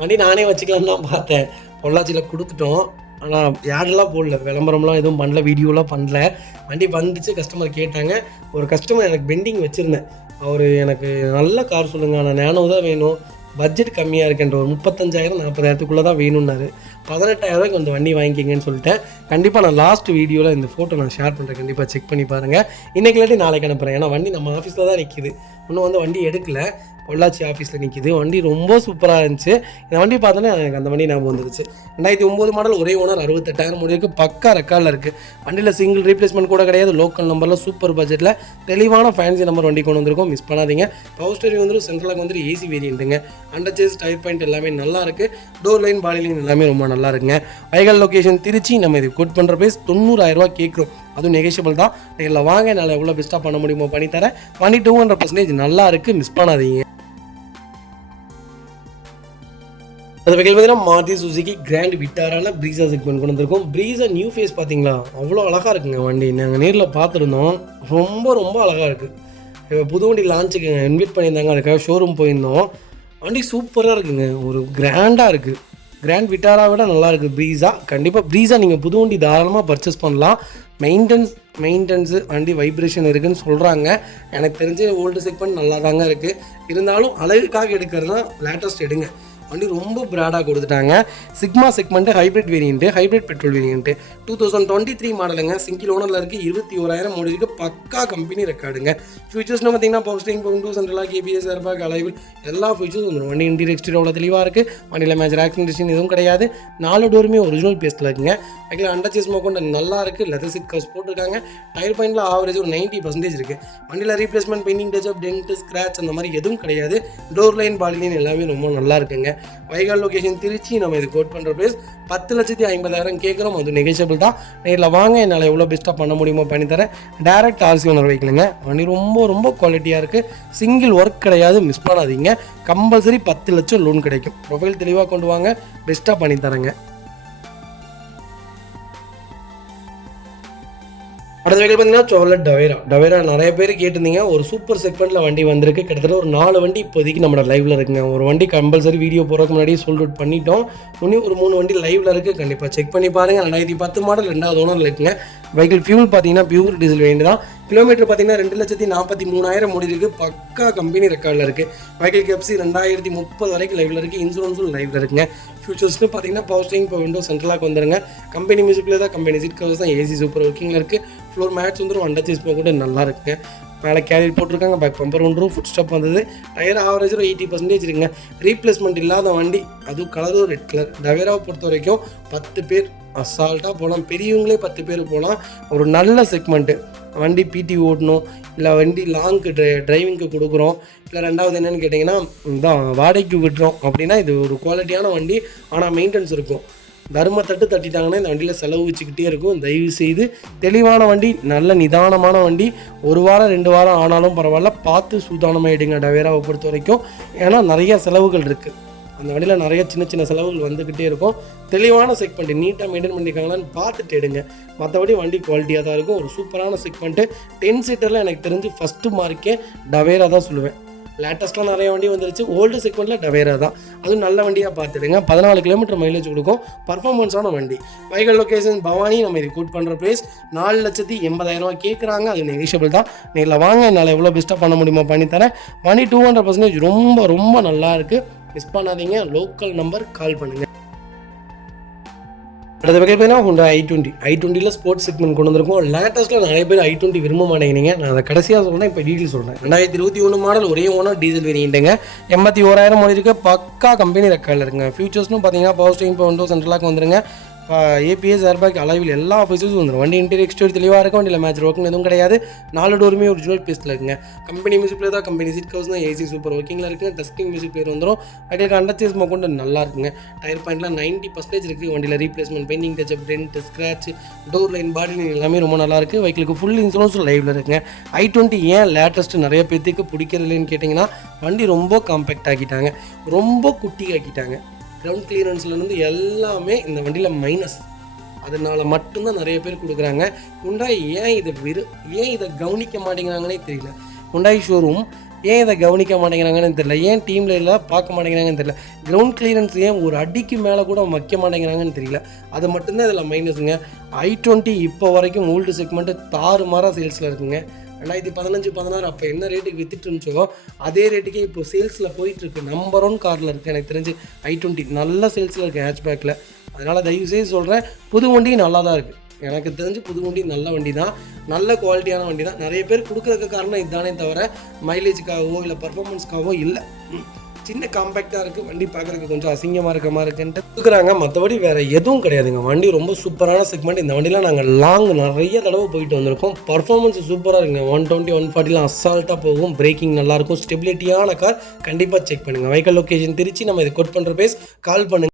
வண்டி நானே வச்சுக்கலான்னு தான் பார்த்தேன். பொள்ளாச்சியில் கொடுத்துட்டோம். ஆனால் யாரெல்லாம் போடல, விளம்பரம்லாம் எதுவும் பண்ணல, வீடியோலாம் பண்ணல. வண்டி வந்துச்சு, கஸ்டமர் கேட்டாங்க. ஒரு கஸ்டமர் எனக்கு பெண்டிங் வச்சுருந்தேன். அவர் எனக்கு நல்ல கார் சொல்லுங்கள், ஆனால் நேனோ தான் வேணும், பட்ஜெட் கம்மியாக இருக்குன்ற ஒரு 35,000 40,000 தான் வேணும்னாரு. 18,000 ரூபாய்க்கு வந்து வண்டி வாங்கிக்கிங்கன்னு சொல்லிட்டேன். கண்டிப்பாக நான் லாஸ்ட் வீடியோவில் இந்த ஃபோட்டோ நான் ஷேர் பண்ணுறேன். கண்டிப்பாக செக் பண்ணி பாருங்கள். இன்றைக்கி இல்லாட்டி நாளைக்கு அனுப்புகிறேன். ஏன்னா வண்டி நம்ம ஆஃபீஸில் தான் நிற்கிது. இன்னும் வந்து வண்டி எடுக்கல, பொள்ளாச்சி ஆஃபீஸில் நிற்கிது. வண்டி ரொம்ப சூப்பராக இருந்துச்சு. இந்த வண்டி பார்த்தோன்னே எனக்கு அந்த வண்டி ஞாபகம் வந்துருச்சு. 2009 மாடல், ஒரே ஓனர், 68,000 முடிவுக்கு பக்கா ரெக்கார்டில் இருக்குது. வண்டியில் சிங்கிள் ரீப்ளேஸ்மெண்ட் கூட கிடையாது. லோக்கல் நம்பரில் சூப்பர் பட்ஜெட்டில் தெளிவான ஃபேன்சி நம்பர் வண்டி கொண்டு வந்திருக்கோம், மிஸ் பண்ணாதீங்க. பவர் ஸ்டீரிங் வந்துடும், சென்ட்ரலாக வந்துட்டு ஏசி வேரியண்ட்டுங்க. அண்டர் சேஸ், டயர் பாயிண்ட் எல்லாமே நல்லா இருக்குது. டோர் லைன், பாடி லைன் எல்லாமே ரொம்ப நல்லா இருக்குங்க. Vehicle location Trichy. நம்ம இது கோட் பண்ணுற பேஸ் 90,000 ரூபா கேட்குறோம். அதுவும் நெகோஷியபிள் தான். இதில் வாங்க, என்னால் எவ்வளோ பெஸ்ட்டாக பண்ண முடியுமோ பண்ணித்தரேன். வண்டி 200% நல்லா இருக்குது, மிஸ் பண்ணாதீங்க. அது வெஹிக்கிள் பார்த்தீங்கன்னா மாருதி சுசுகி கிராண்ட் விட்டாரால ப்ரீஸா செக்மெண்ட் கொண்டு வந்திருக்கோம். ப்ரீஸா நியூ ஃபேஸ் பார்த்தீங்களா, அவ்வளோ அழகாக இருக்குங்க வண்டி. நாங்கள் நேரில் பார்த்துருந்தோம். ரொம்ப அழகாக இருக்குது. புது வண்டி லான்ச்சுக்கு இன்வைட் பண்ணியிருந்தாங்க, அதுக்காக ஷோரூம் போயிருந்தோம். வண்டி சூப்பராக இருக்குங்க, ஒரு கிராண்டாக இருக்குது. கிராண்ட் விட்டாரா விட நல்லா இருக்குது ப்ரீஸா. கண்டிப்பாக ப்ரீஸா நீங்கள் புது வண்டி தாராளமாக பர்ச்சேஸ் பண்ணலாம். மெயின்டெனன்ஸு வண்டி வைப்ரேஷன் இருக்குதுன்னு சொல்கிறாங்க. எனக்கு தெரிஞ்ச ஓல்டு செக்மெண்ட் நல்லா தாங்க இருக்குது. இருந்தாலும் அழகுக்காக எடுக்கிறதுனா லேட்டஸ்ட் எடுங்க. வண்டி ரொம்ப பிராடாக கொடுத்துட்டாங்க. Sigma segment hybrid variant, hybrid petrol variant, 2023 மாடலுங்க. சிங்கிள் ஓனரில் இருக்குது, 21,000 ஓடிருக்கு. பக்கா கம்பெனி ரெக்கார்டுங்க. ஃபியூச்சர்ஸ்னு பார்த்தீங்கன்னா power steering, power window, central lock, KBS, airbag, alloy wheel எல்லா ஃபியூச்சர்ஸ் வந்துடும். வண்டி இன்டீரியர் எக்ஸ்டீரியர் அவ்வளோ தெளிவாக இருக்குது. வண்டியில் மேஜர் ஆக்சிடென்ட் எதுவும் கிடையாது. 4 டோருமே ஒரிஜினல் பேஸ்ட்டில் இருக்குங்க. அதில் அண்டர் சேஸ் கொண்டு நல்லா இருக்குது. லெதர் சீட் கவர்ஸ் போட்டிருக்காங்க. டயர் பாயிண்டில் ஆவரேஜ் ஒரு 90% இருக்குது. வண்டியில் replacement, painting touch up, dent, scratch அந்த மாதிரி எதுவும் கிடையாது. டோர் லைன், பாடி லைன் எல்லாமே ரொம்ப நல்லா இருக்குங்க. வைகால் லொகேஷன் திருச்சி. நம்ம இது கோட் பண்ணுற ப்ரைஸ் 10,50,000 கேட்குறோம். அது நெகோஷியபிள் தான். நேரில் வாங்க, என்னால் எவ்வளோ பெஸ்ட்டாக பண்ண முடியுமோ பண்ணித்தரேன். டேரக்ட் ஆர்சி ஓனர் வைக்கலுங்க. வண்டி ரொம்ப ரொம்ப குவாலிட்டியாக இருக்குது. சிங்கிள் ஒர்க் கிடையாது, மிஸ் பண்ணாதீங்க. கம்பல்சரி 10 லட்சம் லோன் கிடைக்கும். ப்ரொஃபைல் தெளிவாக கொண்டு வாங்க, பெஸ்ட்டாக பண்ணித்தரேங்க. அடுத்த வெஹிக்கிள் பார்த்தீங்கன்னா Chevrolet டவேரா நிறைய பேர் கேட்டிருந்தீங்க. ஒரு சூப்பர் செக்மெண்ட்டில் வண்டி வந்திருக்கு. கிட்டத்தட்ட ஒரு 4 வண்டி இப்போதைக்கு நம்மளோட லைவில் இருக்குங்க. ஒரு வண்டி கம்பல்சரி வீடியோ போகிறதுக்கு முன்னாடியே சோல்ட் அவுட் பண்ணிட்டோம். இன்னும் ஒரு 3 வண்டி லைவில் இருக்குது. கண்டிப்பாக செக் பண்ணி பாருங்கள். 2010 மாடல் 2வது ஓனரில் இருக்குங்க. வெஹிக்கிள் ஃபியூல் பார்த்தீங்கன்னா பியூர் டீசல் வேண்டி தான். கிலோமீட்டர் பார்த்தீங்கன்னா 2,43,000 ஓடி இருக்குது. பக்கா கம்பெனி ரெக்கார்டில் இருக்குது. வெஹிக்கிள் கேப்சி 2030 வரைக்கும் லைவில் இருக்குது. இன்சூரன்ஸும் லைவில் இருக்குங்க. ஃபியூச்சர்ஸ்னு பார்த்தீங்கன்னா பவர் ஸ்டீரிங், பவர் விண்டோ, சென்ட்ரலாக வந்துருங்க. கம்பெனி மியூசிக்கில் தான், கம்பெனி சீட் கவர்ஸ் தான், ஏசி சூப்பர் ஒர்க்கிங்கில் இருக்குது. ஃப்ளோர் மேட்ச் வந்துடும். அண்டர் சீஸ் கூட நல்லா இருக்குங்க. மேலே கேரியர் போட்டிருக்காங்க. பேக் பம்பர் ஒன்றும் ஃபுட் ஸ்டாப் வந்தது. டயர் ஆவரேஜ் ஒரு 80% இருக்குங்க. ரீப்ளேஸ்மெண்ட் இல்லாத வண்டி, அதுவும் கலரும் ரெட் கலர். டவேராவை பொறுத்த வரைக்கும் 10 பேர் அசால்ட்டாக போகலாம். பெரியவங்களே 10 பேர் போகலாம். ஒரு நல்ல செக்மெண்ட்டு. வண்டி பிடி ஓட்டணும், இல்லை வண்டி லாங்க்கு டிரைவிங்க்கு கொடுக்குறோம், இல்லை ரெண்டாவது என்னென்னு கேட்டிங்கன்னா தான் வாடகைக்கு விட்டுறோம் அப்படின்னா இது ஒரு குவாலிட்டியான வண்டி. ஆனால் மெயின்டெனன்ஸ் இருக்கும். தர்மத்தட்டு தட்டிட்டாங்கன்னா இந்த வண்டியில் செலவு வச்சுக்கிட்டே இருக்கும். தயவு செய்து தெளிவான வண்டி, நல்ல நிதானமான வண்டி. 1 வாரம் 2 வாரம் ஆனாலும் பரவாயில்ல, பார்த்து சூதானமாகிடுங்க டவேராவை பொறுத்த வரைக்கும். ஏன்னா நிறைய செலவுகள் இருக்குது. அந்த வண்டியில் நிறைய சின்ன சின்ன செலவுகள் வந்துக்கிட்டே இருக்கும். தெளிவான செக்மெண்ட்டு, நீட்டாக மெயின்டைன் பண்ணியிருக்காங்களான்னு பார்த்துட்டு எடுங்க. மற்றபடி வண்டி குவாலிட்டியாக தான் இருக்கும். ஒரு சூப்பரான செக்மெண்ட்டு. 10 சீட்டரில் எனக்கு தெரிஞ்சு ஃபஸ்ட்டு மார்க்கே டவேரா தான் சொல்லுவேன். லேட்டஸ்ட்டாக நிறைய வண்டி வந்துருச்சு. ஓல்டு செக்மெண்ட்டில் டவேரா தான். அதுவும் நல்ல வண்டியாக பார்த்துடுங்க. 14 கிலோமீட்டர் மைலேஜ் கொடுக்கும். பர்ஃபார்மன்ஸான வண்டி. வைகல் லொகேஷன் பவானி. நம்ம இது கூட் பண்ணுற ப்ரைஸ் 4,80,000 கேட்குறாங்க. அது நெகோஷியபிள் தான். நேரில் வாங்க, என்னால் எவ்வளோ பெஸ்ட்டாக பண்ண முடியுமோ பண்ணித்தரேன். வண்டி 200% ரொம்ப ரொம்ப நல்லா இருக்குது. மிஸ் பண்ணாதீங்க. லோக்கல் நம்பர் கால் பண்ணுங்கள். அடுத்த வெஹிக்கிள் பார்த்தீங்கன்னா Hyundai i20 ஸ்போர்ட்ஸ் செக்மெண்ட் கொண்டு வந்திருக்கோம். லேட்டஸ்ட்டில் நிறைய பேர் i20 விரும்ப மாட்டேங்கிறீங்க. நான் அதை கடைசியாக சொல்கிறேன், இப்போ டீட்டெயில் சொல்கிறேன். 2021 மாடல், ஒரே ஓனர், டீசல் வேரியண்ட்டுங்க. 81,000 ஓடி இருக்குது. பக்கா கம்பெனி ரெக்கார்டில் இருக்குங்க. ஃபியூச்சர்ஸ்னு பார்த்தீங்கன்னா பவர் ஸ்டீரிங், பவர் விண்டோ, சென்ட்ரலாக வந்துருங்க. ஏபிஎஸ், ஏர்பேக், அலைவில் எல்லா ஃபீச்சர்ஸும் வந்துடும். வண்டி இன்டீரியர் எக்ஸ்டீரியர் தெளிவாக இருக்கும். வண்டியில் மேட்ச் ஒர்க்கிங் எதுவும் கிடையாது. 4 டோருமே ஒரிஜினல் பேஸ்ட்டில் இருக்குங்க. கம்பெனி மியூசிக் பிளேயர் தான், கம்பெனி சீட் கவர்ஸ் தான், ஏசி சூப்பர் ஒர்க்கிங்கில் இருக்குங்க. டஸ்கிங் மியூசிக் பிளேயர் வந்துடும். வண்டியில் அண்டர் சேஸ் கொண்டு நல்லா இருக்குங்க. டயர் பாயிண்ட்லாம் 90% இருக்குது. வண்டியில் replacement, painting touch up, dent, scratch, door line, body line எல்லாமே ரொம்ப நல்லா இருக்குது. வெஹிக்கிளுக்கு ஃபுல் இன்சூரன்ஸும் லைவில் இருக்குங்க. i20 ஏன் லேட்டஸ்ட்டு நிறைய பேர்த்துக்கு பிடிக்கிறதுலன்னு கேட்டிங்கன்னா, வண்டி ரொம்ப காம்பேக்ட் ஆக்கிட்டாங்க, ரொம்ப குட்டி ஆக்கிட்டாங்க. கிரவுண்ட் கிளியரன்ஸ்லேருந்து எல்லாமே இந்த வண்டியில் மைனஸ். அதனால் மட்டும்தான் நிறைய பேர் கொடுக்குறாங்க. Hyundai ஏன் இதை கவனிக்க மாட்டேங்கிறாங்கன்னே தெரியல. Hyundai ஷோரூம் ஏன் இதை கவனிக்க மாட்டேங்கிறாங்கன்னு தெரியல. ஏன் டீமில் எல்லாம் பார்க்க மாட்டேங்கிறாங்கன்னு தெரியல. கிரவுண்ட் கிளியரன்ஸ் ஏன் ஒரு அடிக்கு மேலே கூட வைக்க மாட்டேங்கிறாங்கன்னு தெரியல. அது மட்டும்தான் இதில் மைனஸுங்க. i20 இப்போ வரைக்கும் ஓல்டு செக்மெண்ட்டு தாறுமாறாக சேல்ஸில் இருக்குங்க. 2015-16 அப்போ என்ன ரேட்டுக்கு வித்துட்டு இருந்துச்சோ அதே ரேட்டுக்கே இப்போ சேல்ஸில் போயிட்டுருக்கு. நம்பர் 1 காரில் இருக்குது. எனக்கு தெரிஞ்சு i20 நல்ல சேல்ஸில் இருக்குது ஹேட்ச்பேக்கில். அதனால் தயவுசெய்து சொல்கிறேன், புது வண்டி நல்லா தான் இருக்குது. எனக்கு தெரிஞ்சு புது வண்டி நல்ல வண்டி தான், நல்ல குவாலிட்டியான வண்டி தான். நிறைய பேர் கொடுக்குறதுக்கு காரணம் இதுதானே தவிர மைலேஜுக்காகவோ இல்லை பர்ஃபார்மன்ஸ்க்காகவோ இல்லை. சின்ன காம்பேக்டாக இருக்குது. வண்டி பார்க்குறதுக்கு கொஞ்சம் அசிங்கமாக இருக்க மாதிரி இருக்குன்ட்டு கொடுக்குறாங்க. மற்றபடி வேறு எதுவும் கிடையாதுங்க. வண்டி ரொம்ப சூப்பரான செக்மெண்ட். இந்த வண்டிலாம் நாங்கள் லாங் நிறைய தடவை போயிட்டு வந்திருக்கோம். பர்ஃபார்மன்ஸ் சூப்பராக இருக்குங்க. 120, 140 அசால்ட்டாக போகும். பிரேக்கிங் நல்லாயிருக்கும். ஸ்டெபிலிட்டியான கார். கண்டிப்பாக செக் பண்ணுங்கள். வைக்கல் லொகேஷன் திருச்சி. நம்ம இதை கோட் பண்ணுற பேஸ் கால் பண்ணுங்கள்.